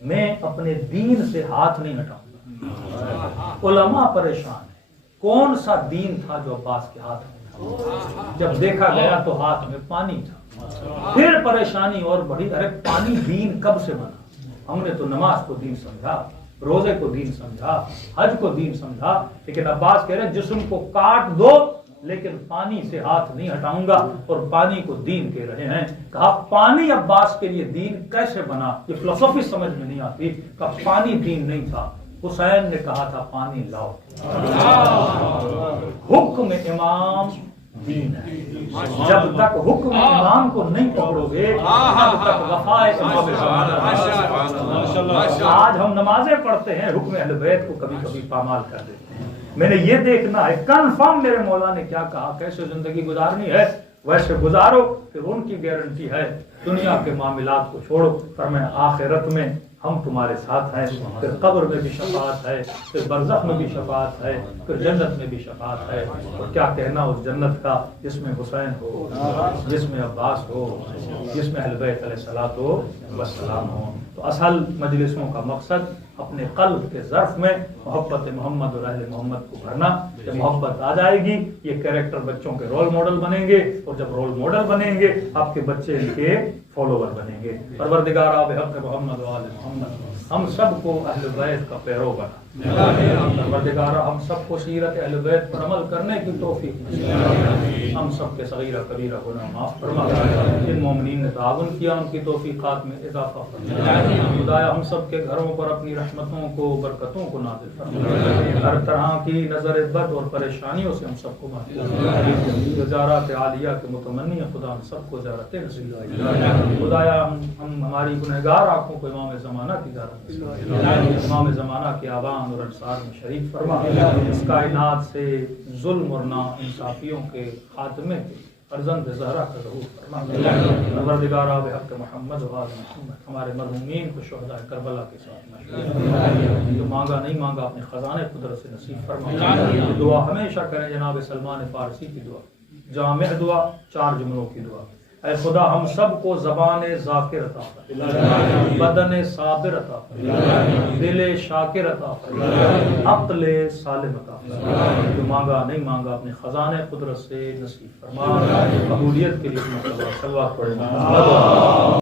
میں اپنے دین سے ہاتھ نہیں ہٹاؤں گا۔ علماء پریشان ہے، کون سا دین تھا جو عباس کے ہاتھ میں تھا؟ جب دیکھا گیا تو ہاتھ میں پانی تھا، پھر پریشانی اور بڑھی، ارے پانی دین کب سے بنا؟ ہم نے تو نماز کو دین سمجھا، روزے کو دین سمجھا، حج کو دین سمجھا، لیکن عباس کہہ رہے جسم کو کاٹ دو لیکن پانی سے ہاتھ نہیں ہٹاؤں گا، اور پانی کو دین کہہ رہے ہیں۔ کہا پانی عباس کے لیے دین کیسے بنا؟ یہ فلسفی سمجھ میں نہیں آتی۔ کہا پانی دین نہیں تھا، حسین نے کہا تھا پانی لاؤ۔ حکم امام دین ہے، جب تک حکم امام کو نہیں پکڑو گے تب تک وفائے امام ہے۔ آج ہم نمازیں پڑھتے ہیں، حکم اہل بیت کو کبھی کبھی پامال کر دیتے ہیں۔ میں نے یہ دیکھنا ہے کنفرم میرے مولا نے کیا کہا، کیسے زندگی گزارنی ہے ویسے گزارو، پھر ان کی گارنٹی ہے دنیا کے معاملات کو چھوڑو، فرمایا آخرت میں ہم تمہارے ساتھ ہیں، پھر قبر میں بھی شفاعت ہے، پھر برزخ میں بھی شفاعت ہے، پھر جنت میں بھی شفاعت ہے۔ اور کیا کہنا اس جنت کا جس میں حسین ہو، جس میں عباس ہو، جس میں اہل بیت علیہ الصلوۃ والسلام ہو۔ تو اصل مجلسوں کا مقصد اپنے قلب کے ظرف میں محبت محمد اور اہل محمد کو بھرنا۔ جب محبت آ جائے گی یہ کیریکٹر بچوں کے رول ماڈل بنیں گے، اور جب رول ماڈل بنیں گے آپ کے بچے ان کے فالوور بنیں گے۔ پروردگار بحق محمد و آل محمد ہم سب کو اہل بیت کا پیرو بنا۔ پروردگار ہم سب کو سیرت اہل بیت پر عمل کرنے کی توفیق نصیب، ہم سب کے صغیرہ کبیرہ گناہ معاف فرما، جن مومنین نے تعاون کیا ان کی توفیقات میں اضافہ فرما۔ خدایا ہم سب کے گھروں پر اپنی رحمتوں کو برکتوں کو نازل فرما، ہر طرح کی نظر بد اور پریشانیوں سے ہم سب کو محفوظ، زیارات عالیہ کے متمنی خدا ہم سب کو زیارت نصیب فرما۔ خدایا ہم ہماری گنہگار آنکھوں کو امام زمانہ کی زیارت نصیب فرما، امام زمانہ کے آبان اور انصار میں شریک فرما، اس کائنات سے ظلم اور ناانصافیوں کے خاتمے کے فرزند زہرا کا ظہور فرما۔ پروردگار بحق محمد و آل محمد ہمارے مرحومین کو شہداء کربلا کے ساتھ محشور جو مانگا نہیں مانگا اپنے خزانے قدرت سے نصیب فرما۔ دعا ہمیشہ کریں جناب سلمان فارسی کی دعا، جامع دعا، 4 جملوں کی دعا۔ اے خدا ہم سب کو زبان ذاکر عطا فرما، بدن صابر عطا فرما، دل شاکر عطا فرما، عقل سالم عطا فرما۔ جو مانگا نہیں مانگا اپنے خزانے قدرت سے نصیب فرما۔ قبولیت کے لیے صلوات پڑھیں۔